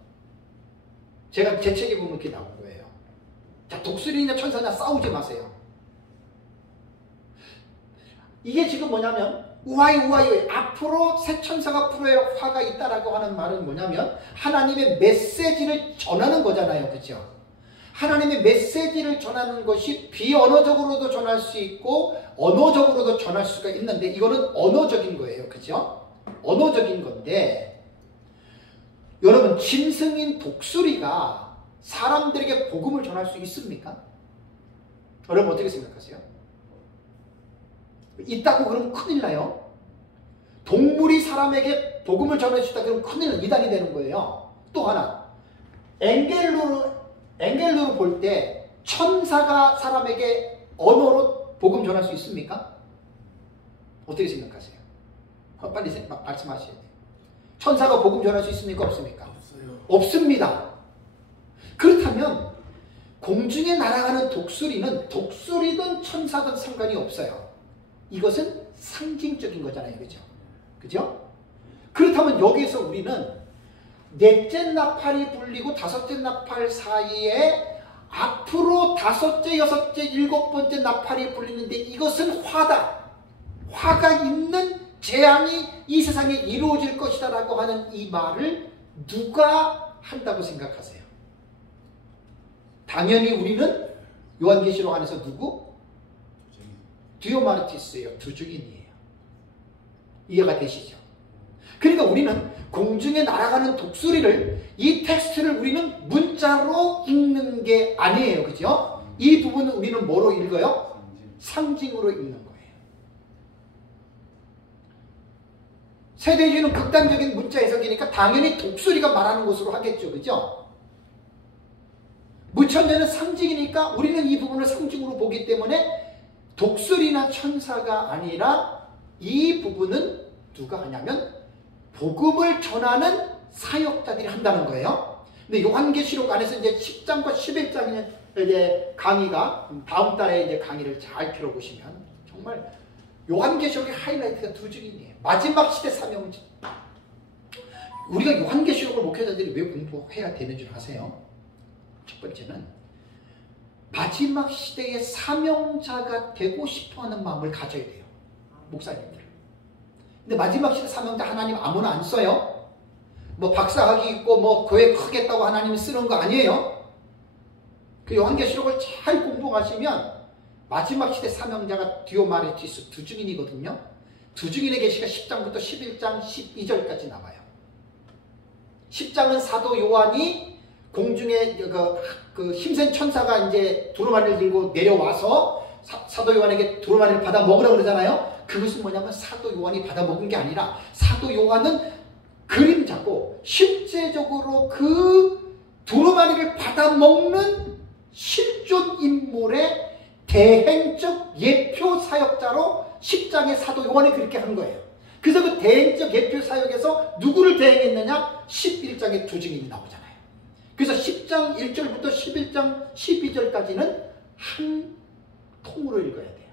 제가 제 책에 보면 이렇게 나온 거예요. 자, 독수리냐 천사냐 싸우지 마세요. 이게 지금 뭐냐면 우아이 앞으로 새 천사가 풀어야 화가 있다라고 하는 말은 뭐냐면 하나님의 메시지를 전하는 거잖아요. 그죠? 하나님의 메시지를 전하는 것이 비언어적으로도 전할 수 있고 언어적으로도 전할 수가 있는데, 이거는 언어적인 거예요. 그죠? 언어적인 건데, 여러분 짐승인 독수리가 사람들에게 복음을 전할 수 있습니까? 여러분 어떻게 생각하세요? 있다고 그러면 큰일 나요. 동물이 사람에게 복음을 전할 수 있다 그러면 큰일 이단이 되는 거예요. 또 하나, 엥겔루로 볼 때 천사가 사람에게 언어로 복음 전할 수 있습니까? 어떻게 생각하세요? 빨리 말씀하셔야 돼요. 천사가 복음 전할 수 있습니까? 없습니까? 없어요. 없습니다. 그렇다면 공중에 날아가는 독수리는 독수리든 천사든 상관이 없어요. 이것은 상징적인 거잖아요. 그죠? 그죠? 그렇다면 여기서 우리는 넷째 나팔이 불리고 다섯째 나팔 사이에 앞으로 다섯째, 여섯째, 일곱 번째 나팔이 불리는데 이것은 화다. 화가 있는 재앙이 이 세상에 이루어질 것이다 라고 하는 이 말을 누가 한다고 생각하세요? 당연히 우리는 요한계시록 안에서 누구? 디오마르티스예요. 두 증인이에요. 이해가 되시죠? 그러니까 우리는 공중에 날아가는 독수리를, 이 텍스트를 우리는 문자로 읽는 게 아니에요. 그죠? 이 부분은 우리는 뭐로 읽어요? 상징으로 읽는 거예요. 세대주의는 극단적인 문자 해석이니까 당연히 독수리가 말하는 것으로 하겠죠. 그죠? 무천년은 상징이니까 우리는 이 부분을 상징으로 보기 때문에 독수리나 천사가 아니라 이 부분은 누가 하냐면 복음을 전하는 사역자들이 한다는 거예요. 근데 요한계시록 안에서 이제 10장과 11장의 이제 강의가 다음 달에 이제 강의를 잘 들어보시면 정말 요한계시록의 하이라이트가 두 증인이에요. 마지막 시대 사명자. 우리가 요한계시록을 목회자들이 왜 공부해야 되는 줄 아세요? 첫 번째는 마지막 시대의 사명자가 되고 싶어하는 마음을 가져야 돼요. 목사님들. 근데 마지막 시대 사명자 하나님 아무나 안 써요. 박사학위 있고 교회 크겠다고 하나님이 쓰는 거 아니에요. 그 요한계시록을 잘 공부하시면 마지막 시대 사명자가 디오마르티스 두 증인이거든요. 두 증인의 계시가 10장부터 11장 12절까지 나와요. 10장은 사도 요한이 공중에 그 힘센 천사가 이제 두루마리를 들고 내려와서 사도 요한에게 두루마리를 받아 먹으라고 그러잖아요. 그것은 뭐냐면 사도 요한이 받아 먹은 게 아니라 사도 요한은 그림자고 실제적으로 그 두루마리를 받아 먹는 실존 인물의 대행적 예표 사역자로 10장의 사도 요한이 그렇게 한 거예요. 그래서 그 대행적 예표 사역에서 누구를 대행했느냐? 11장의 두 증인이 나오잖아요. 그래서 10장 1절부터 11장 12절까지는 한 통으로 읽어야 돼요.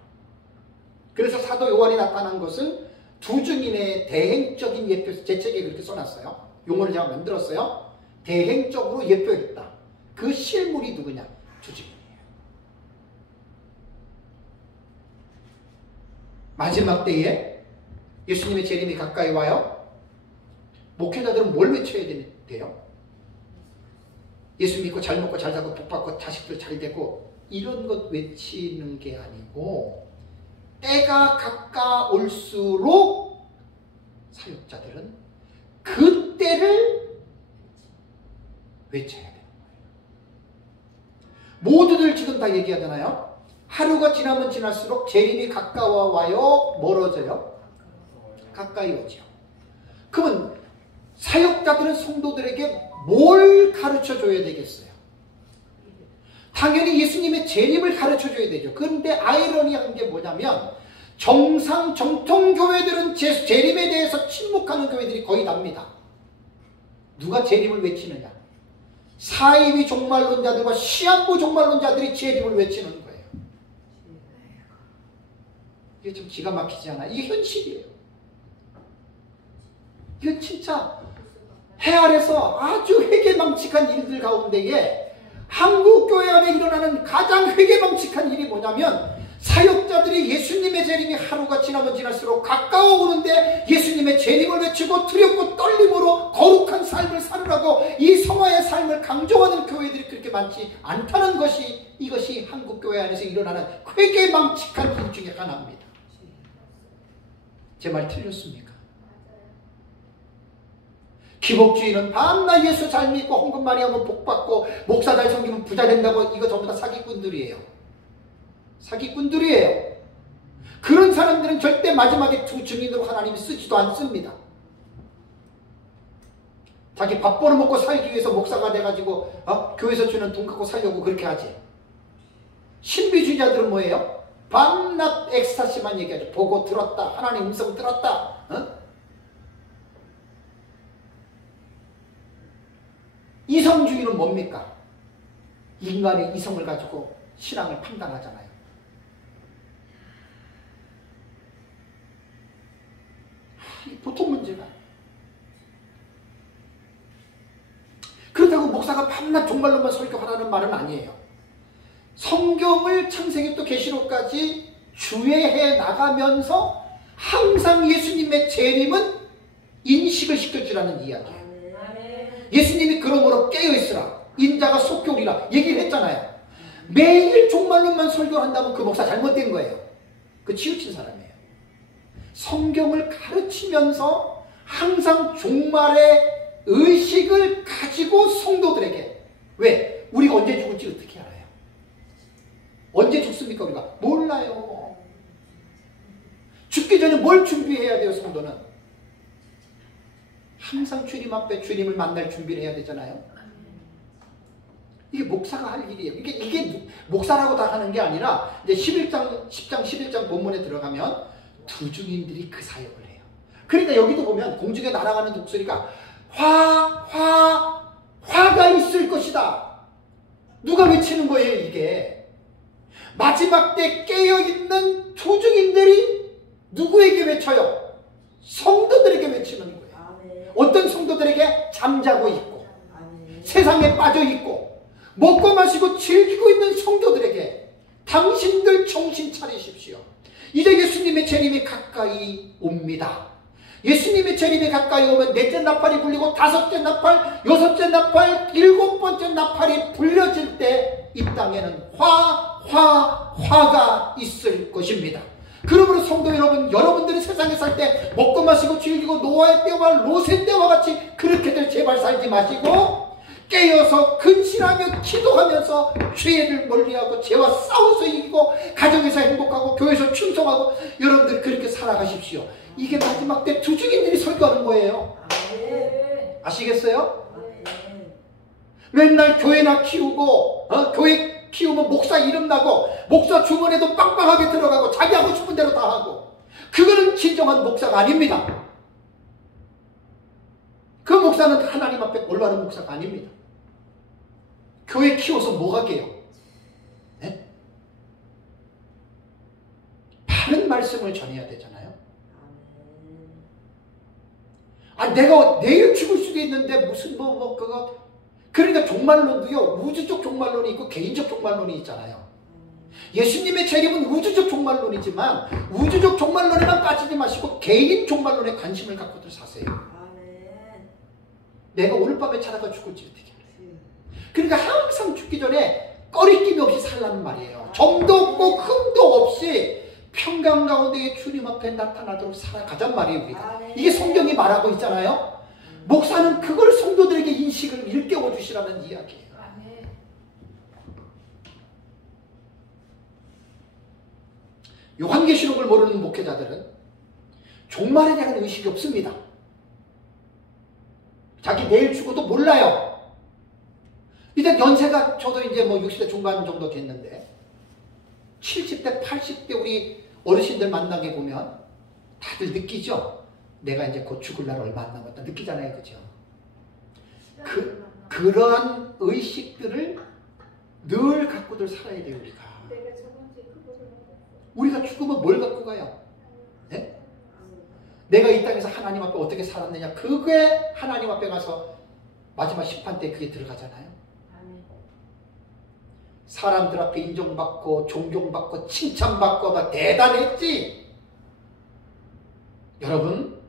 그래서 사도 요한이 나타난 것은 두 증인의 대행적인 예표, 제 책에 그렇게 써놨어요. 용어를 제가 만들었어요. 대행적으로 예표했다. 그 실물이 누구냐? 두 증인이에요. 마지막 때에 예수님의 재림이 가까이 와요. 목회자들은 뭘 외쳐야 돼요? 예수 믿고 잘 먹고 잘 자고 복 받고 자식들 잘 되고 이런 것 외치는 게 아니고 때가 가까울수록 사역자들은 그 때를 외쳐야 돼요. 모두들 지금 다 얘기하잖아요. 하루가 지나면 지날수록 재림이 가까워 와요? 멀어져요? 가까이 오죠. 그러면 사역자들은 성도들에게 뭘 가르쳐줘야 되겠어요? 당연히 예수님의 재림을 가르쳐줘야 되죠. 그런데 아이러니한 게 뭐냐면 정통 교회들은 재림에 대해서 침묵하는 교회들이 거의 납니다. 누가 재림을 외치느냐? 사이비 종말론자들과 시한부 종말론자들이 재림을 외치는 거예요. 이게 좀 기가 막히지 않아요? 이게 현실이에요. 이건 진짜 해 아래서 아주 회개망측한 일들 가운데에 한국교회 안에 일어나는 가장 회개망측한 일이 뭐냐면 사역자들이 예수님의 재림이 하루가 지나면 지날수록 가까워 오는데 예수님의 재림을 외치고 두렵고 떨림으로 거룩한 삶을 살으라고 이 성화의 삶을 강조하는 교회들이 그렇게 많지 않다는 것이 이것이 한국교회 안에서 일어나는 회개망측한 일 중에 하나입니다. 제 말 틀렸습니까? 기복주의는 밤낮 예수 잘 믿고 헌금 많이 하면 복받고 목사 잘 섬기면 부자 된다고 이거 전부 다 사기꾼들이에요. 사기꾼들이에요. 그런 사람들은 절대 마지막에 두 증인으로 하나님이 쓰지도 않습니다. 자기 밥 벌어먹고 살기 위해서 목사가 돼가지고 교회에서 주는 돈 갖고 살려고 그렇게 하지. 신비주의자들은 뭐예요? 밤낮 엑스타시만 얘기하죠. 보고 들었다. 하나님 음성 들었다. 이성주의는 뭡니까? 인간의 이성을 가지고 신앙을 판단하잖아요. 보통 문제가. 그렇다고 목사가 밤낮 종말로만 설교하라는 말은 아니에요. 성경을 창세기부터 계시록까지 주의해 나가면서 항상 예수님의 재림은 인식을 시켜주라는 이야기예요. 예수님이 그러므로 깨어있으라 인자가 속히 오리라 얘기를 했잖아요. 매일 종말론만 설교한다면 그 목사 잘못된 거예요. 그 치우친 사람이에요. 성경을 가르치면서 항상 종말의 의식을 가지고 성도들에게, 왜? 우리가 언제 죽을지 어떻게 알아요? 언제 죽습니까? 우리가 몰라요. 죽기 전에 뭘 준비해야 돼요? 성도는 항상 주님 앞에 주님을 만날 준비를 해야 되잖아요. 이게 목사가 할 일이에요. 이게 목사라고 다 하는 게 아니라 이제 10장 11장 본문에 들어가면 두 증인들이 그 사역을 해요. 그러니까 여기도 보면 공중에 날아가는 독수리가 화가 있을 것이다. 누가 외치는 거예요, 이게? 마지막 때 깨어있는 두 증인들이 누구에게 외쳐요? 성도들에게 외치는 거예요. 어떤 성도들에게? 잠자고 있고 세상에 빠져 있고 먹고 마시고 즐기고 있는 성도들에게 당신들 정신 차리십시오. 이제 예수님의 재림이 가까이 옵니다. 예수님의 재림이 가까이 오면 넷째 나팔이 불리고 다섯째 나팔, 여섯째 나팔, 일곱 번째 나팔이 불려질 때 이 땅에는 화가 있을 것입니다. 그러므로 성도 여러분, 여러분들이 세상에 살 때 먹고 마시고 즐기고 노아의 때와 롯의 때와 같이 그렇게들 제발 살지 마시고 깨어서 근신하며 기도하면서 죄를 멀리하고 죄와 싸워서 이기고 가정에서 행복하고 교회에서 충성하고 여러분들 그렇게 살아가십시오. 이게 마지막 때 두 증인들이 설교하는 거예요. 아시겠어요? 맨날 교회나 키우고 교회 키우면 목사 이름 나고 목사 주머니에도 빵빵하게 들어가고 자기 하고 싶은 대로 다 하고, 그거는 진정한 목사가 아닙니다. 그 목사는 하나님 앞에 올바른 목사가 아닙니다. 교회 키워서 뭐가 돼요? 네? 바른 말씀을 전해야 되잖아요. 아, 내가 내일 죽을 수도 있는데 무슨 그거. 그러니까 종말론도요, 우주적 종말론이 있고 개인적 종말론이 있잖아요. 예수님의 재림은 우주적 종말론이지만 우주적 종말론에만 빠지지 마시고 개인 종말론에 관심을 갖고들 사세요. 내가 오늘 밤에 자다가 죽을지 어떻게 알아요? 그러니까 항상 죽기 전에 꺼리낌이 없이 살라는 말이에요. 점도 없고 흠도 없이 평강 가운데 주님 앞에 나타나도록 살아가잔 말이에요. 우리가. 이게 성경이 말하고 있잖아요. 목사는 그걸 성도들에게 인식을 일깨워 주시라는 이야기예요. 요한계시록을 모르는 목회자들은 종말에 대한 의식이 없습니다. 자기 내일 죽어도 몰라요. 이제 연세가 저도 이제 뭐 60대 중반 정도 됐는데 70대, 80대 우리 어르신들 만나게 보면 다들 느끼죠? 내가 이제 곧 죽을 날 얼마 안 남았다. 느끼잖아요. 그죠? 그러한 의식들을 늘 갖고들 살아야 돼요. 우리가 죽으면 뭘 갖고 가요? 네? 내가 이 땅에서 하나님 앞에 어떻게 살았느냐, 그게 하나님 앞에 가서 마지막 심판 때 그게 들어가잖아요. 사람들 앞에 인정받고 존경받고 칭찬받고 막 대단했지. 여러분,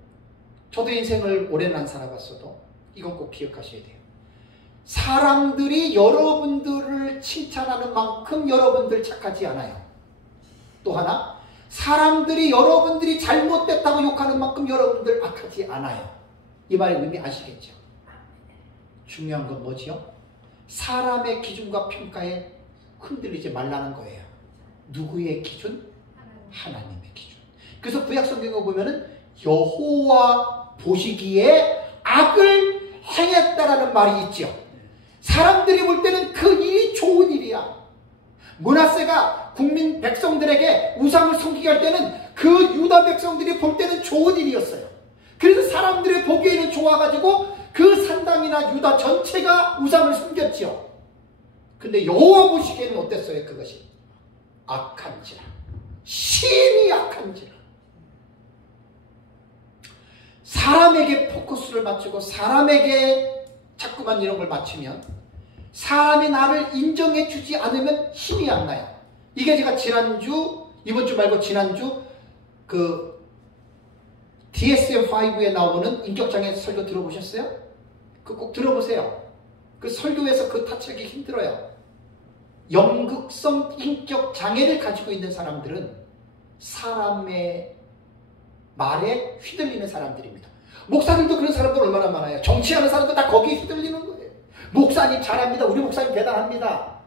저도 인생을 오래는 안 살아봤어도 이건 꼭 기억하셔야 돼요. 사람들이 여러분들을 칭찬하는 만큼 여러분들 착하지 않아요. 또 하나, 사람들이 여러분들이 잘못됐다고 욕하는 만큼 여러분들 악하지 않아요. 이 말의 의미 아시겠죠? 중요한 건 뭐지요? 사람의 기준과 평가에 흔들리지 말라는 거예요. 누구의 기준? 하나님의 기준. 그래서 구약 성경에 보면은 여호와 보시기에 악을 행했다라는 말이 있죠. 사람들이 볼 때는 그 일이 좋은 일이야. 므낫세가 국민 백성들에게 우상을 섬기게 할 때는 그 유다 백성들이 볼 때는 좋은 일이었어요. 그래서 사람들이 보기에는 좋아가지고 그 산당이나 유다 전체가 우상을 섬겼지요. 근데 여호와 보시기에는 어땠어요? 그것이 악한지라, 심히 악한지라. 사람에게 포커스를 맞추고 사람에게 자꾸만 이런 걸 맞추면 사람이 나를 인정해 주지 않으면 힘이 안 나요. 이게 제가 지난주, 이번 주 말고 지난주 그 DSM-5에 나오는 인격장애 설교 들어보셨어요? 그 꼭 들어보세요. 그 설교에서 그 타치하기 힘들어요. 연극성 인격 장애를 가지고 있는 사람들은 사람의 말에 휘둘리는 사람들입니다. 목사들도 그런 사람들 얼마나 많아요. 정치하는 사람도 다 거기에 휘둘리는 거예요. 목사님 잘합니다. 우리 목사님 대단합니다.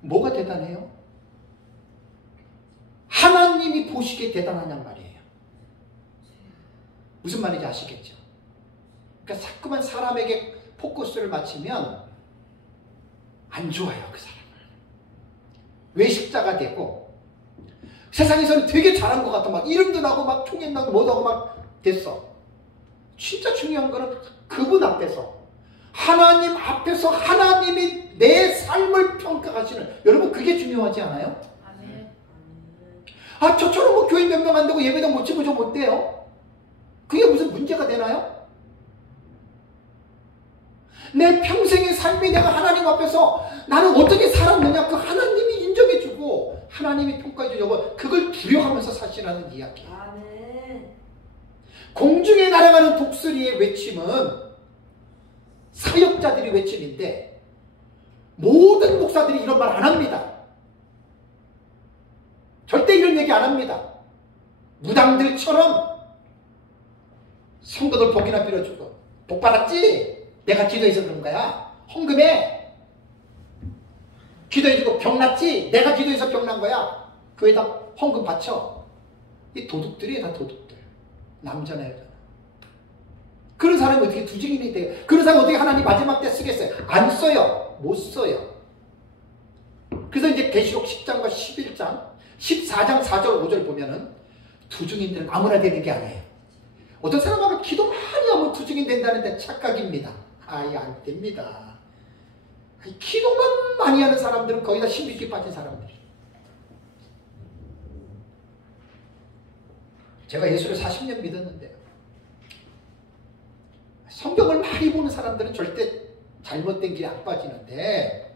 뭐가 대단해요? 하나님이 보시기에 대단하냔 말이에요. 무슨 말인지 아시겠죠? 그러니까 자꾸만 사람에게 포커스를 맞추면 안 좋아요. 그 사람을. 외식자가 되고 세상에서는 되게 잘한 것 같아. 막 이름도 나고 막 총연 나고 뭐도 하고 막 됐어. 진짜 중요한 거는 그분 앞에서, 하나님 앞에서 하나님이 내 삶을 평가하시는, 여러분 그게 중요하지 않아요? 아, 저처럼 뭐 교인 몇 명 안 되고 예배당 못 치고 저 못 돼요? 그게 무슨 문제가 되나요? 내 평생의 삶이 내가 하나님 앞에서 나는 어떻게 살았느냐, 그 하나님이 인정해주고 하나님이 평가해주려고 그걸 두려워하면서 사시라는 이야기. 공중에 날아가는 독수리의 외침은 사역자들이 외침인데 모든 목사들이 이런 말 안 합니다. 절대 이런 얘기 안 합니다. 무당들처럼 성도들 복이나 빌어주고, 복 받았지? 내가 기도해서 그런 거야. 헌금해. 기도해주고 병 났지? 내가 기도해서 병 난 거야. 교회에다 헌금 바쳐. 이 도둑들이에요. 다 도둑들. 남자나 여자나. 그런 사람이 어떻게 두 증인이 돼요? 그런 사람이 어떻게 하나님 마지막 때 쓰겠어요? 안 써요. 못 써요. 그래서 이제 계시록 10장과 11장 14장 4절 5절 보면은 두 증인들은 아무나 되는 게 아니에요. 어떤 사람은 기도 많이 하면 두 증인 된다는데 착각입니다. 아예 안 됩니다. 기도만 많이 하는 사람들은 거의 다 신비주의 빠진 사람들이. 제가 예수를 40년 믿었는데 성경을 많이 보는 사람들은 절대 잘못된 길에 안 빠지는데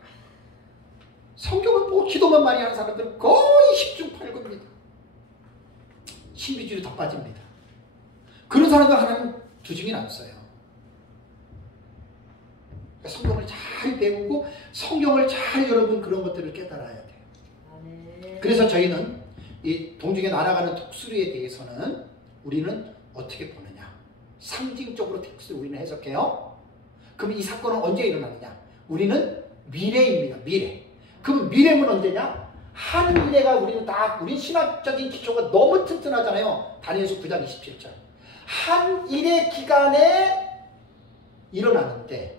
성경을 보고 기도만 많이 하는 사람들은 거의 10중 8구입니다. 신비주의로 다 빠집니다. 그런 사람들 하나는 두 증인 안 써요. 성경을 잘 배우고 성경을 잘 여러분 그런 것들을 깨달아야 돼요. 그래서 저희는 이 동중에 날아가는 독수리에 대해서는 우리는 어떻게 보느냐. 상징적으로 텍스트를 우리는 해석해요. 그럼 이 사건은 언제 일어나느냐. 우리는 미래입니다. 미래. 그럼 미래는 언제냐? 한 미래가 우리 신학적인 기초가 너무 튼튼하잖아요. 다니엘서 9장 27절. 한 일의 기간에 일어나는데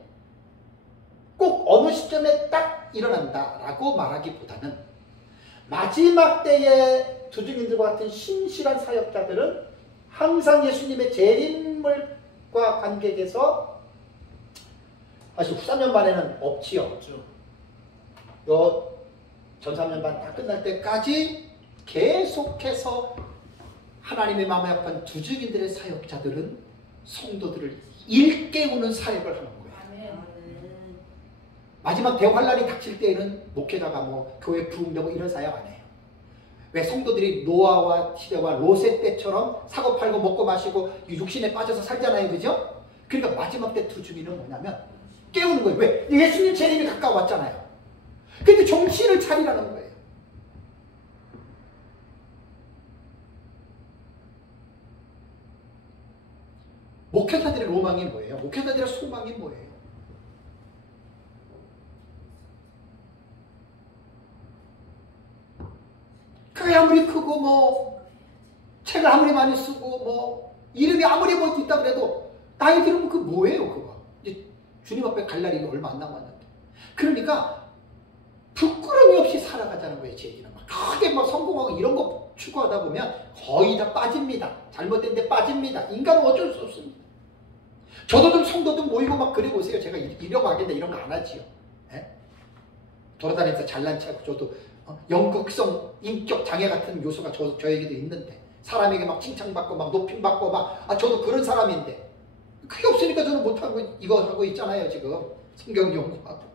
꼭 어느 시점에 딱 일어난다라고 말하기보다는 마지막 때의 두증인들과 같은 신실한 사역자들은 항상 예수님의 재림물과 관계돼서 사실 후 3년반에는 없지요. 요 전 3년반 다 끝날 때까지 계속해서 하나님의 마음에 합한 두증인들의 사역자들은 성도들을 일깨우는 사역을 하는 거예요. 마지막 대환란이 닥칠 때에는 목회자가 뭐 교회 부흥되고 이런 사역 안 해요. 왜 성도들이 노아와 시대와 롯의 때처럼 사고 팔고 먹고 마시고 육신에 빠져서 살잖아요. 그죠? 그러니까 마지막 때 두증인은 뭐냐면 깨우는 거예요. 왜? 예수님 재림이 가까웠잖아요. 근데 정신을 차리라는 거예요. 목회자들의 로망이 뭐예요? 목회자들의 소망이 뭐예요? 교회 아무리 크고 뭐 책을 아무리 많이 쓰고 뭐 이름이 아무리 뭐 있다 그래도 나이 들으면 그 뭐예요 그거? 이제 주님 앞에 갈 날이 얼마 안 남았는데. 그러니까 부끄러움이 없이 살아가자는 거예요. 제 얘기는. 크게 막 성공하고 이런 거 추구하다 보면 거의 다 빠집니다. 잘못된 데 빠집니다. 인간은 어쩔 수 없습니다. 저도 좀 성도들 모이고 막 그래 보세요. 제가 이러고 하겠다 이런 거 안 하지요. 예? 돌아다니면서 잘난 체하고 저도 연극성 인격 장애 같은 요소가 저에게도 있는데 사람에게 막 칭찬받고 막 높임받고 막 저도 그런 사람인데 그게 없으니까 저는 못하고 이거 하고 있잖아요. 지금 성경 연구하고.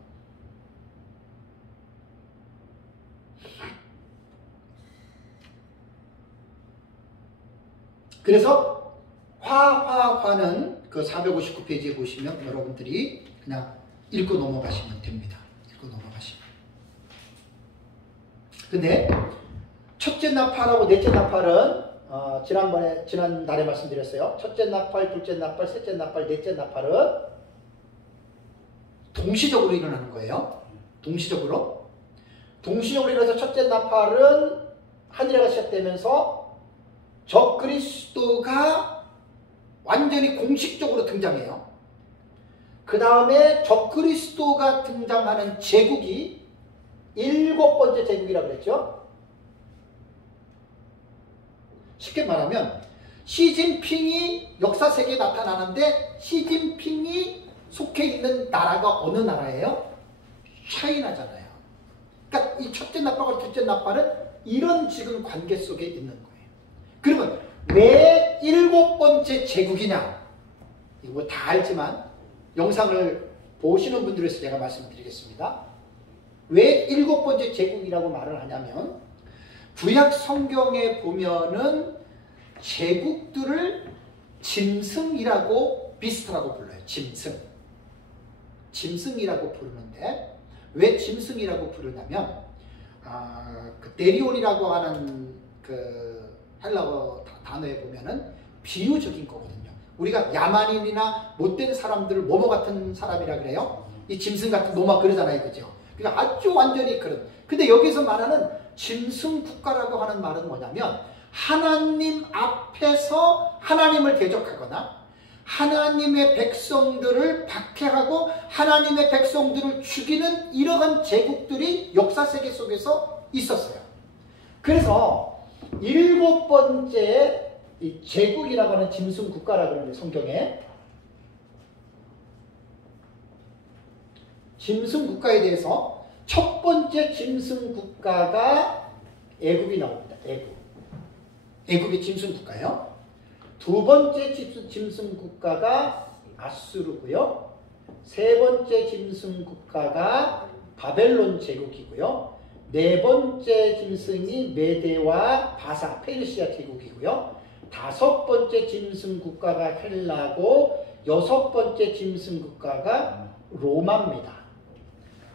그래서 화는 그 459페이지에 보시면 여러분들이 그냥 읽고 넘어가시면 됩니다. 읽고 넘어가시면. 근데 첫째 나팔하고 넷째 나팔은 지난달에 말씀드렸어요. 첫째 나팔, 둘째 나팔, 셋째 나팔, 넷째 나팔은 동시적으로 일어나는 거예요. 동시적으로 일어나서 첫째 나팔은 하늘에가 시작되면서 적그리스도가 완전히 공식적으로 등장해요. 그 다음에 적그리스도가 등장하는 제국이 7번째 제국이라고 그랬죠. 쉽게 말하면 시진핑이 역사 세계에 나타나는데 시진핑이 속해 있는 나라가 어느 나라예요? 차이나잖아요. 그러니까 이 첫째 나팔과 둘째 나팔은 이런 지금 관계 속에 있는 거예요. 그러면 왜 7번째 제국이냐? 이거 뭐 다 알지만 영상을 보시는 분들을 위해서 제가 말씀드리겠습니다. 왜 7번째 제국이라고 말을 하냐면 구약 성경에 보면은 제국들을 짐승이라고 비스트라고 불러요. 짐승이라고 부르는데 왜 짐승이라고 부르냐면 그 데리온이라고 하는 그 헬라어 단어에 보면은 비유적인 거거든요. 우리가 야만인이나 못된 사람들을 모모 같은 사람이라 그래요. 이 짐승 같은 노마 그러잖아요. 그죠? 그러니까 아주 완전히 그런. 근데 여기서 말하는 짐승 국가라고 하는 말은 뭐냐면 하나님 앞에서 하나님을 대적하거나 하나님의 백성들을 박해하고 하나님의 백성들을 죽이는 이러한 제국들이 역사 세계 속에서 있었어요. 그래서 7번째 이 제국이라고 하는 짐승 국가라고 하는데 성경에 짐승 국가에 대해서 첫 번째 짐승 국가가 애굽이 나옵니다. 애굽이 짐승 국가예요. 두 번째 짐승 국가가 아수르고요. 세 번째 짐승 국가가 바벨론 제국이고요. 네 번째 짐승이 메데와 바사, 페르시아 제국이고요. 다섯 번째 짐승 국가가 헬라고 여섯 번째 짐승 국가가 로마입니다.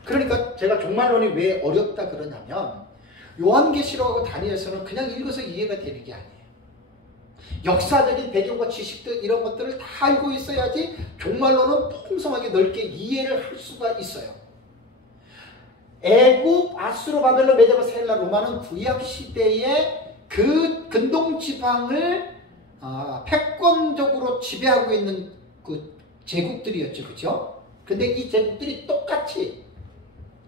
그러니까 제가 종말론이 왜 어렵다 그러냐면 요한계시록하고 다니엘서는 그냥 읽어서 이해가 되는 게 아니에요. 역사적인 배경과 지식들 이런 것들을 다 알고 있어야지 종말론은 풍성하게 넓게 이해를 할 수가 있어요. 애굽, 아수르, 바벨론, 메데바, 헬라, 로마는 구약시대에 그 근동지방을 패권적으로 지배하고 있는 그 제국들이었죠. 그죠? 근데 이 제국들이 똑같이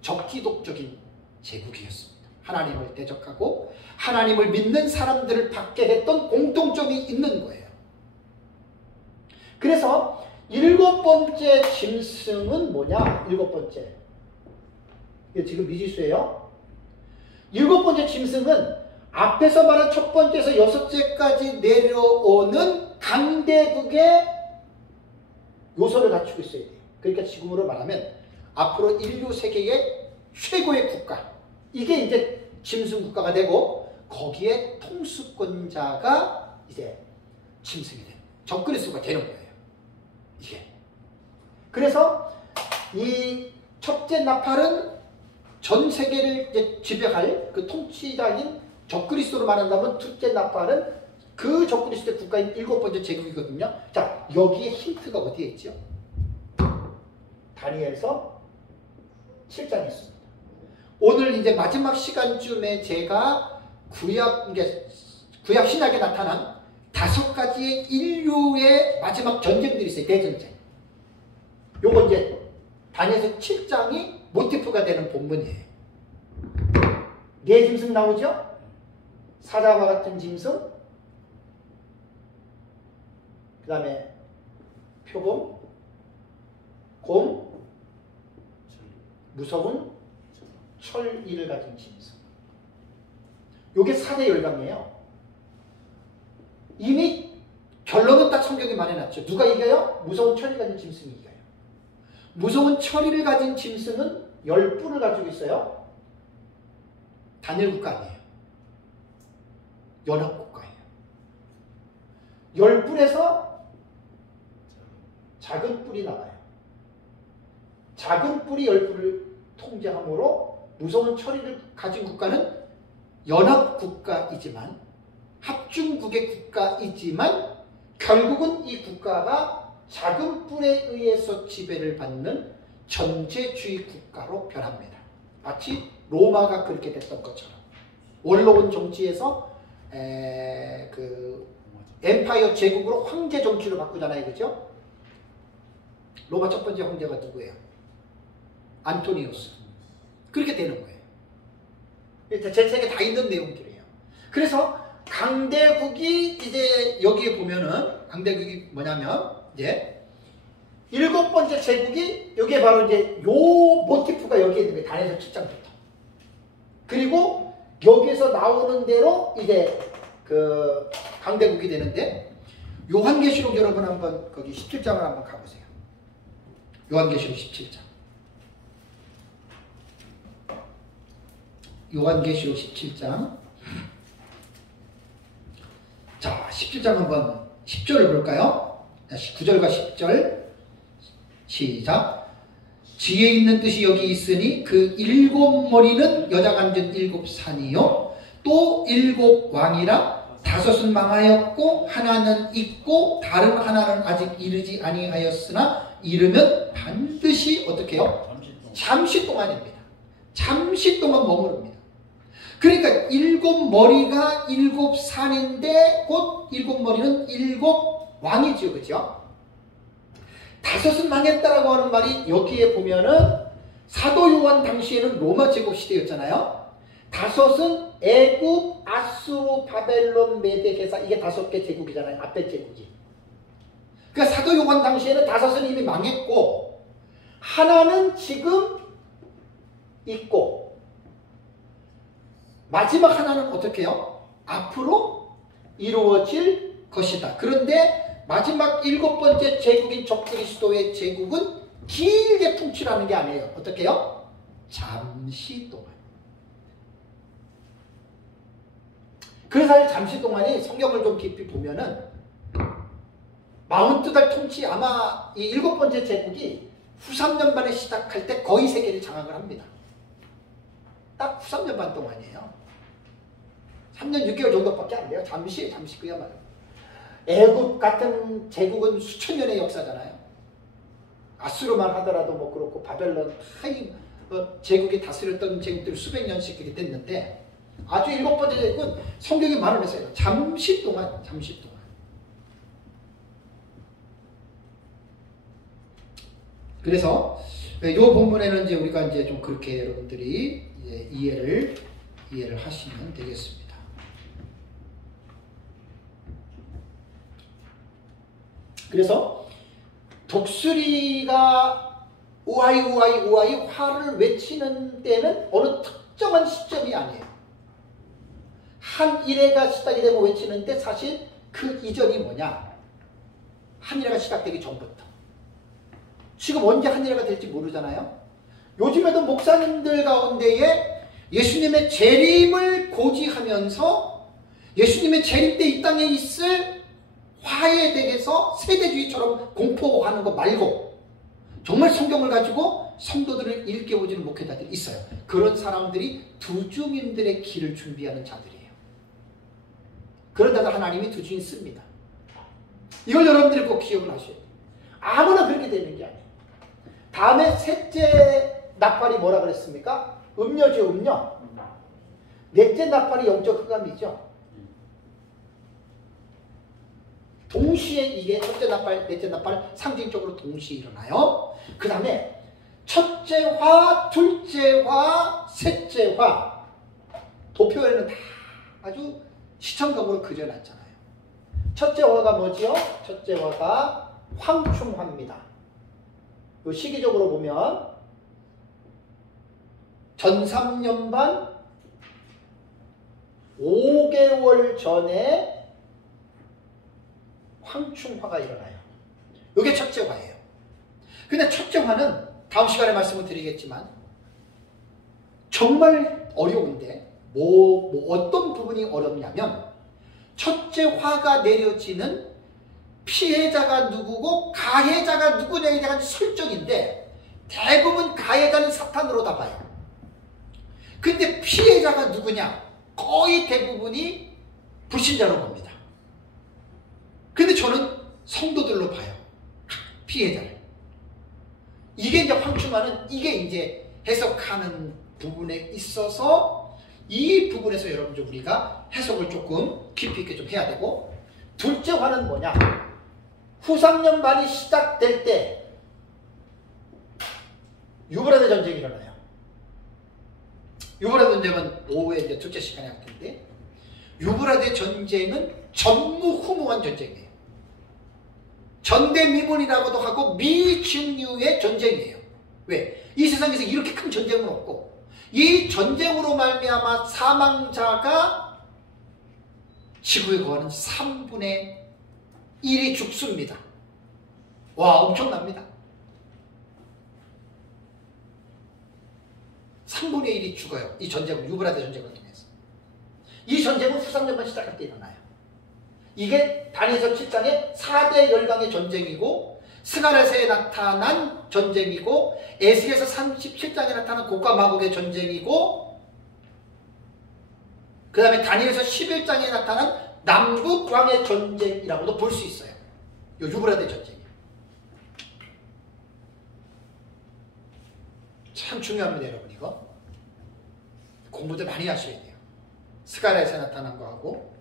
적기독적인 제국이었습니다. 하나님을 대적하고 하나님을 믿는 사람들을 받게 했던 공통점이 있는 거예요. 그래서 일곱 번째 짐승은 뭐냐? 일곱 번째. 이게 지금 미지수예요. 일곱 번째 짐승은 앞에서 말한 첫 번째에서 여섯째까지 내려오는 강대국의 요소를 갖추고 있어야 돼요. 그러니까 지금으로 말하면 앞으로 인류 세계의 최고의 국가, 이게 이제 짐승 국가가 되고 거기에 통수권자가 이제 짐승이 되는, 적그리스도가 되는 거예요. 이게. 그래서 이 첫째 나팔은 전 세계를 이제 지배할 그 통치자인 적그리스도로 말한다면 둘째 나팔은 그 적그리스도의 국가인 일곱 번째 제국이거든요. 자, 여기에 힌트가 어디에 있죠? 다니엘서 7장에 있습니다. 오늘 이제 마지막 시간쯤에 제가 구약 신약에 나타난 다섯 가지의 인류의 마지막 전쟁들이 있어요. 대전쟁. 요거 이제 다니엘서 7장이 모티프가 되는 본문이에요. 네 짐승 나오죠? 사자와 같은 짐승, 그 다음에 표범, 곰, 무서운 철이를 가진 짐승. 요게 4대 열강이에요. 이미 결론은 딱 성경에 말해놨죠. 누가 이겨요? 무서운 철이를 가진 짐승이 이겨요. 무서운 철이를 가진 짐승은 10뿔을 가지고 있어요. 단일 국가 아니에요. 연합 국가예요. 10뿔에서 작은 뿔이 나와요. 작은 뿔이 10뿔을 통제함으로 무서운 철이를 가진 국가는 연합 국가이지만, 합중국의 국가이지만 결국은 이 국가가 작은 뿔에 의해서 지배를 받는 전제주의 국가로 변합니다. 마치 로마가 그렇게 됐던 것처럼. 원로원 정치에서 그 엠파이어 제국으로 황제 정치로 바꾸잖아요. 그죠? 로마 첫 번째 황제가 누구예요? 안토니우스. 그렇게 되는 거예요. 제 책에 다 있는 내용들이에요. 그래서 강대국이 이제 여기에 보면은 강대국이 뭐냐면 이제 일곱 번째 제국이 여기에 바로 이제 요 모티프가 여기에 있는 거예요. 다니엘서 7장부터. 그리고 여기서 나오는 대로 이제 그 강대국이 되는데, 요한계시록 여러분 한번 거기 17장을 한번 가보세요. 요한계시록 17장. 요한계시록 17장. 자, 17장 한번 10절을 볼까요? 9절과 10절 시작. 지혜 있는 뜻이 여기 있으니 그 일곱 머리는 여자가 앉은 일곱 산이요 또 일곱 왕이라 다섯은 망하였고 하나는 있고 다른 하나는 아직 이르지 아니하였으나 이르면 반드시 어떻게 해요? 잠시 동안입니다. 잠시 동안 머무릅니다. 그러니까 일곱 머리가 일곱 산인데 곧 일곱 머리는 일곱 왕이죠. 그죠? 다섯은 망했다라고 하는 말이 여기에 보면은 사도 요한 당시에는 로마 제국 시대였잖아요. 다섯은 애굽, 아수르, 바벨론, 메데, 게사, 이게 다섯 개 제국이잖아요. 앞에 제국이. 그러니까 사도 요한 당시에는 다섯은 이미 망했고 하나는 지금 있고 마지막 하나는 어떻게 해요? 앞으로 이루어질 것이다. 그런데 마지막 7번째 제국인 적그리스도의 제국은 길게 통치라는 게 아니에요. 어떻게 해요? 잠시 동안. 그래서 사실 잠시 동안이 성경을 좀 깊이 보면은 42달 통치, 아마 이 7번째 제국이 후 3년 반에 시작할 때 거의 세계를 장악을 합니다. 딱 후 3년 반 동안이에요. 3년 6개월 정도밖에 안 돼요. 잠시 그야말로. 애굽 같은 제국은 수천 년의 역사잖아요. 아수르만 하더라도 뭐 그렇고 바벨론 하이 제국이 다스렸던 제국들 수백 년씩 그렇게 됐는데 아주 7번째 제국은 성경이 말을 했어요. 잠시 동안. 그래서 이 본문에는 이제 우리가 이제 좀 그렇게 여러분들이 이제 이해를 하시면 되겠습니다. 그래서 독수리가 우아이 화를 외치는 때는 어느 특정한 시점이 아니에요. 한 일회가 시작이 되고 외치는데 사실 그 이전이 뭐냐? 한 일회가 시작되기 전부터. 지금 언제 한 일회가 될지 모르잖아요. 요즘에도 목사님들 가운데에 예수님의 재림을 고지하면서 예수님의 재림 때 이 땅에 있을 화에 대해서 세대주의처럼 공포하는 거 말고 정말 성경을 가지고 성도들을 일깨워주는 목회자들이 있어요. 그런 사람들이 두중인들의 길을 준비하는 자들이에요. 그런 자들 하나님이 두중인 씁니다. 이걸 여러분들이 꼭 기억을 하셔야 돼요. 아무나 그렇게 되는 게 아니에요. 다음에 셋째 나팔이 뭐라 그랬습니까? 음료죠, 음료. 넷째 나팔이 영적 흑암이죠. 동시에 이게 첫째 나팔, 넷째 나팔 상징적으로 동시에 일어나요. 그 다음에 첫째 화, 둘째 화, 셋째 화. 도표에는 다 아주 시청각으로 그려놨잖아요. 첫째 화가 뭐지요? 첫째 화가 황충화입니다. 요 시기적으로 보면 전삼년반 5개월 전에 황충화가 일어나요. 이게 첫째 화예요. 근데 첫째 화는 다음 시간에 말씀을 드리겠지만 정말 어려운데 어떤 부분이 어렵냐면 첫째 화가 내려지는 피해자가 누구고 가해자가 누구냐에 대한 설정인데 대부분 가해자는 사탄으로 다 봐요. 근데 피해자가 누구냐? 거의 대부분이 불신자로 봅니다. 근데 저는 성도들로 봐요. 피해자를. 이게 이제 황충화는 이게 이제 해석하는 부분에 있어서 이 부분에서 여러분들 우리가 해석을 조금 깊이 있게 좀 해야 되고 둘째 화는 뭐냐? 후삼년반이 시작될 때 유브라데 전쟁이 일어나요. 유브라데 전쟁은 오후에 이제 둘째 시간에 할 텐데 유브라데 전쟁은 전무후무한 전쟁이에요. 전대미문이라고도 하고 미중류의 전쟁이에요. 왜? 이 세상에서 이렇게 큰 전쟁은 없고 이 전쟁으로 말미암아 사망자가 지구에 거하는 3분의 1이 죽습니다. 와, 엄청납니다. 3분의 1이 죽어요. 이 전쟁은 유브라데 전쟁을 통해서. 이 전쟁은 후삼년반 시작할 때 일어나요. 이게 다니엘서 7장의 4대 열강의 전쟁이고 스가랴서에 나타난 전쟁이고 에스겔서 37장에 나타난 곡과 마곡의 전쟁이고 그 다음에 다니엘서 11장에 나타난 남북왕의 전쟁이라고도 볼 수 있어요. 요 유브라데 전쟁이. 참 중요합니다, 여러분. 이거 공부들 많이 하셔야 돼요. 스가랴에서 나타난 거하고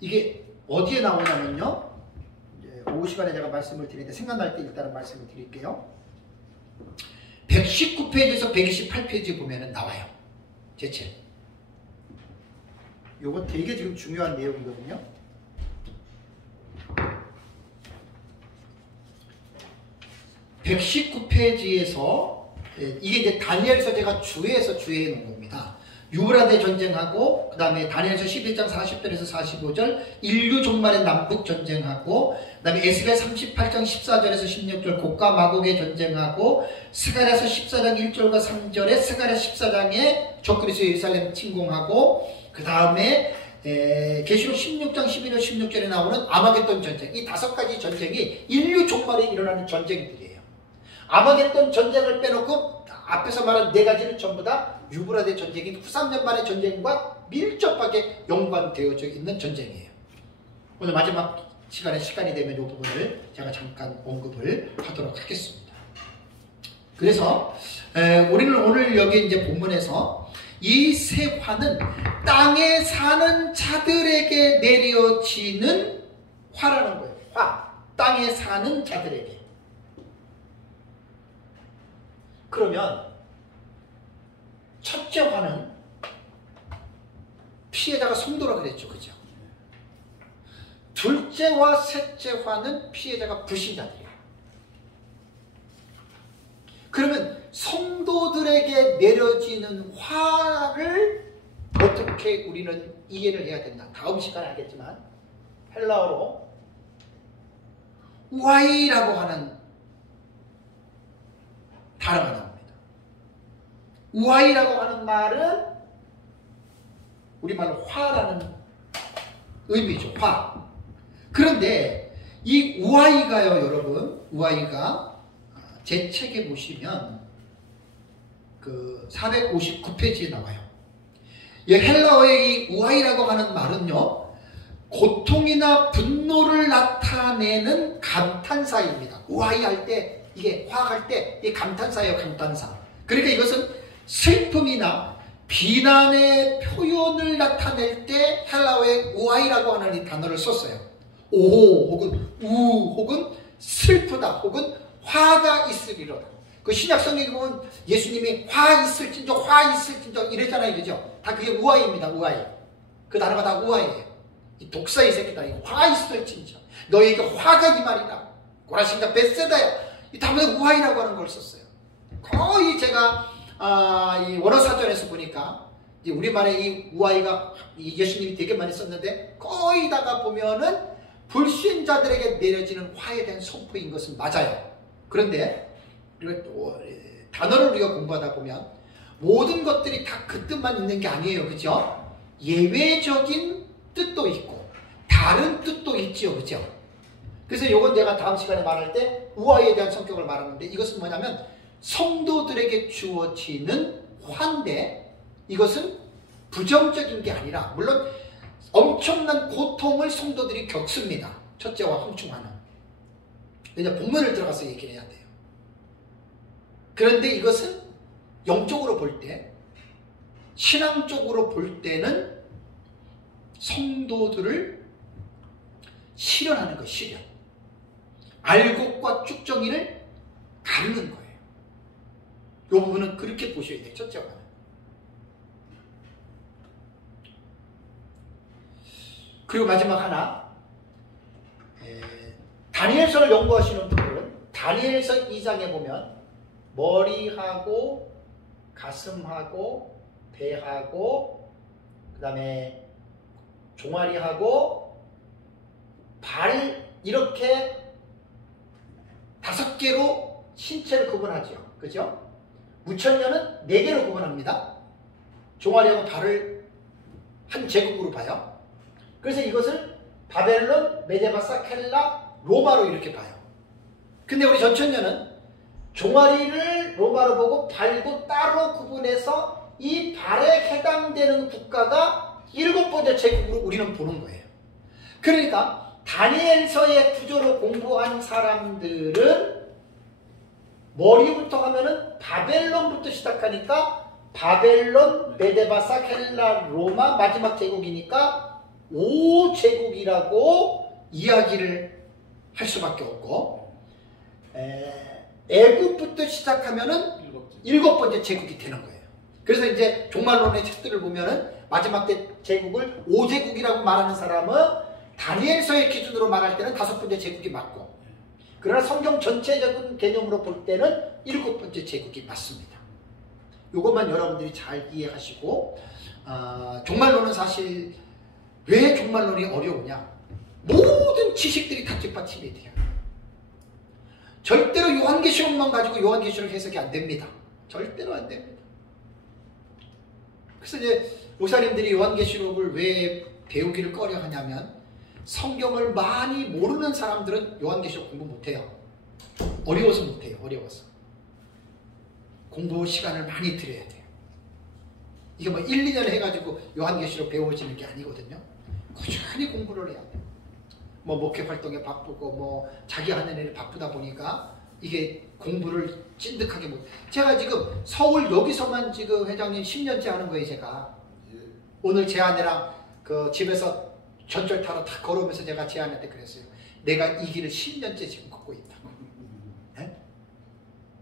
이게 어디에 나오냐면요. 오후 시간에 제가 말씀을 드리는데 생각날 때 일단은 말씀을 드릴게요. 119페이지에서 128페이지 보면은 나와요. 제7. 요거 되게 지금 중요한 내용이거든요. 119페이지에서 이게 이제 다니엘서 제가 주해해서 주해해 놓은 겁니다. 유브라데 전쟁하고 그 다음에 다니엘서 11장 40절에서 45절 인류 종말의 남북 전쟁하고 그 다음에 에스겔 38장 14절에서 16절 곡과 마곡의 전쟁하고 스가랴서 14장 1절과 3절에 스가랴 14장에 적그리스도 예루살렘 침공하고 그 다음에 계시록 16장 11절 16절에 나오는 아마겟돈 전쟁, 이 5가지 전쟁이 인류 종말에 일어나는 전쟁들이에요. 아마겟돈 전쟁을 빼놓고 앞에서 말한 4가지는 전부 다 유브라데 전쟁인 후삼년만의 전쟁과 밀접하게 연관되어져 있는 전쟁이에요. 오늘 마지막 시간이 되면 이 부분을 제가 잠깐 언급을 하도록 하겠습니다. 그래서 우리는 오늘 여기 이제 본문에서 이 세 화는 땅에 사는 자들에게 내려지는 화라는 거예요. 화. 땅에 사는 자들에게. 그러면 첫째 화는 피해자가 성도라 그랬죠. 그죠? 둘째 화, 셋째 화는 피해자가 불신자들이에요. 그러면 성도들에게 내려지는 화를 어떻게 우리는 이해를 해야 된다. 다음 시간에 하겠지만 헬라어로 Y라고 하는 단어가 나옵니다. Y라고 하는 말은 우리말로 화라는 의미죠. 화. 그런데 이 Y가요, 여러분, Y가 제 책에 보시면 그 459페이지에 나와요. 이 헬라어의 이 Y라고 하는 말은요, 고통이나 분노를 나타내는 감탄사입니다. Y 할 때, 이게 화할 때, 이 감탄사예요, 감탄사. 그러니까 이것은 슬픔이나 비난의 표현을 나타낼 때 헬라어의 Y라고 하는 이 단어를 썼어요. 오, 혹은 우, 혹은 슬프다, 혹은 화가 있으리로다. 그 신약 성경에 보면 예수님이 화 있을진저 이랬잖아요. 그죠? 다 그게 우아입니다. 우아이. 그 단어가 다 우아이에요. 이 독사의 새끼다. 화 있을진저. 너에게 화가 이 말이다. 고라신과 벳세다야. 이 단어에 우아이라고 하는 걸 썼어요. 거의 제가 이 원어사전에서 보니까 이제 우리말에 이 우아이가 이 예수님이 되게 많이 썼는데 거의 다가 보면은 불신자들에게 내려지는 화에 대한 선포인 것은 맞아요. 그런데 단어를 우리가 공부하다 보면 모든 것들이 다 그 뜻만 있는 게 아니에요. 그죠? 예외적인 뜻도 있고 다른 뜻도 있죠. 그죠? 그래서 이건 내가 다음 시간에 말할 때 우아에 대한 성격을 말하는데 이것은 뭐냐면 성도들에게 주어지는 화인데 이것은 부정적인 게 아니라 물론 엄청난 고통을 성도들이 겪습니다. 첫째와 함충하는. 왜냐하면 본문을 들어가서 얘기를 해야 돼요. 그런데 이것은 영적으로 볼 때, 신앙적으로 볼 때는 성도들을 실현하는 것, 실현. 알곡과 쭉정이를 가르는 거예요. 이 부분은 그렇게 보셔야 돼요. 첫째가. 그리고 마지막 하나, 다니엘서를 연구하시는 분들은 다니엘서 2장에 보면 머리하고 가슴하고 배하고 그 다음에 종아리하고 발 이렇게 5개로 신체를 구분하죠. 그죠? 무천년은 4개로 구분합니다. 종아리하고 발을 한 제국으로 봐요. 그래서 이것을 바벨론, 메데바사, 켈라, 로마로 이렇게 봐요. 근데 우리 전천년은 종아리를 로마로 보고 발도 따로 구분해서 이 발에 해당되는 국가가 7번째 제국으로 우리는 보는 거예요. 그러니까 다니엘서의 구조로 공부한 사람들은 머리부터 하면은 바벨론부터 시작하니까 바벨론, 메데바사, 켈라, 로마 마지막 제국이니까 5제국이라고 이야기를 할 수밖에 없고 애국부터 시작하면은 7번째 제국이 되는 거예요. 그래서 이제 종말론의 책들을 보면은 마지막 때 제국을 5제국이라고 말하는 사람은 다니엘서의 기준으로 말할 때는 5번째 제국이 맞고 그러나 성경 전체적인 개념으로 볼 때는 7번째 제국이 맞습니다. 이것만 여러분들이 잘 이해하시고 종말론은 사실 왜 종말론이 어려우냐? 모든 지식들이 다 뒷받침이 돼요. 절대로 요한계시록만 가지고 요한계시록 해석이 안 됩니다. 절대로 안 됩니다. 그래서 이제 목사님들이 요한계시록을 왜 배우기를 꺼려 하냐면 성경을 많이 모르는 사람들은 요한계시록 공부 못해요. 어려워서 못해요. 어려워서. 공부 시간을 많이 들여야 돼요. 이게 뭐 1, 2년 해가지고 요한계시록 배워지는 게 아니거든요. 꾸준히 공부를 해야 돼요. 뭐 목회 활동에 바쁘고 뭐 자기 하는 일에 바쁘다 보니까 이게 공부를 찐득하게 못. 제가 지금 서울 여기서만 지금 회장님 10년째 하는 거예요. 제가 오늘 제 아내랑 그 집에서 전철 타러 다 걸어오면서 제가 제 아내한테 그랬어요. 내가 이 길을 10년째 지금 걷고 있다고. 네?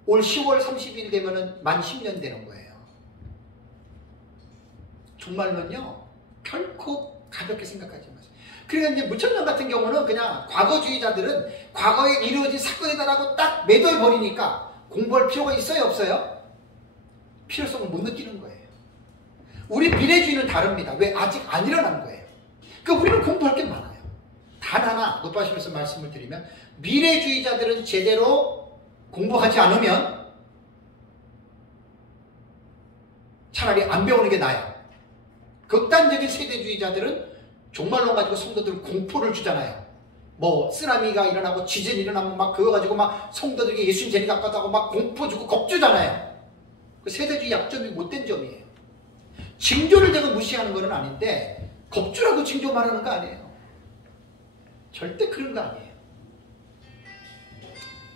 올 10월 30일 되면은 만 10년 되는 거예요. 종말론요 결코 가볍게 생각하지 마세요. 그러니까 이제 무천년 같은 경우는 그냥 과거주의자들은 과거에 이루어진 사건이다라고 딱 매도해 버리니까 공부할 필요가 있어요, 없어요? 필요성을 못 느끼는 거예요. 우리 미래주의는 다릅니다. 왜? 아직 안 일어난 거예요. 그러니까 우리는 공부할 게 많아요. 단 하나 높아지면서 말씀을 드리면 미래주의자들은 제대로 공부하지 않으면 차라리 안 배우는 게 나아요. 극단적인 세대주의자들은 종말론 가지고 성도들 공포를 주잖아요. 뭐 쓰나미가 일어나고 지진이 일어나면 막 그거 가지고 막 성도들에게 예수님 재림 같다고 막 공포 주고 겁주잖아요. 그 세대주의 약점이 못된 점이에요. 징조를 내가 무시하는 건 아닌데 겁주라고 징조 말하는 거 아니에요. 절대 그런 거 아니에요.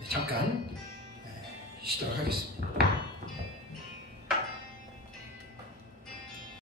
잠깐 쉬도록 하겠습니다.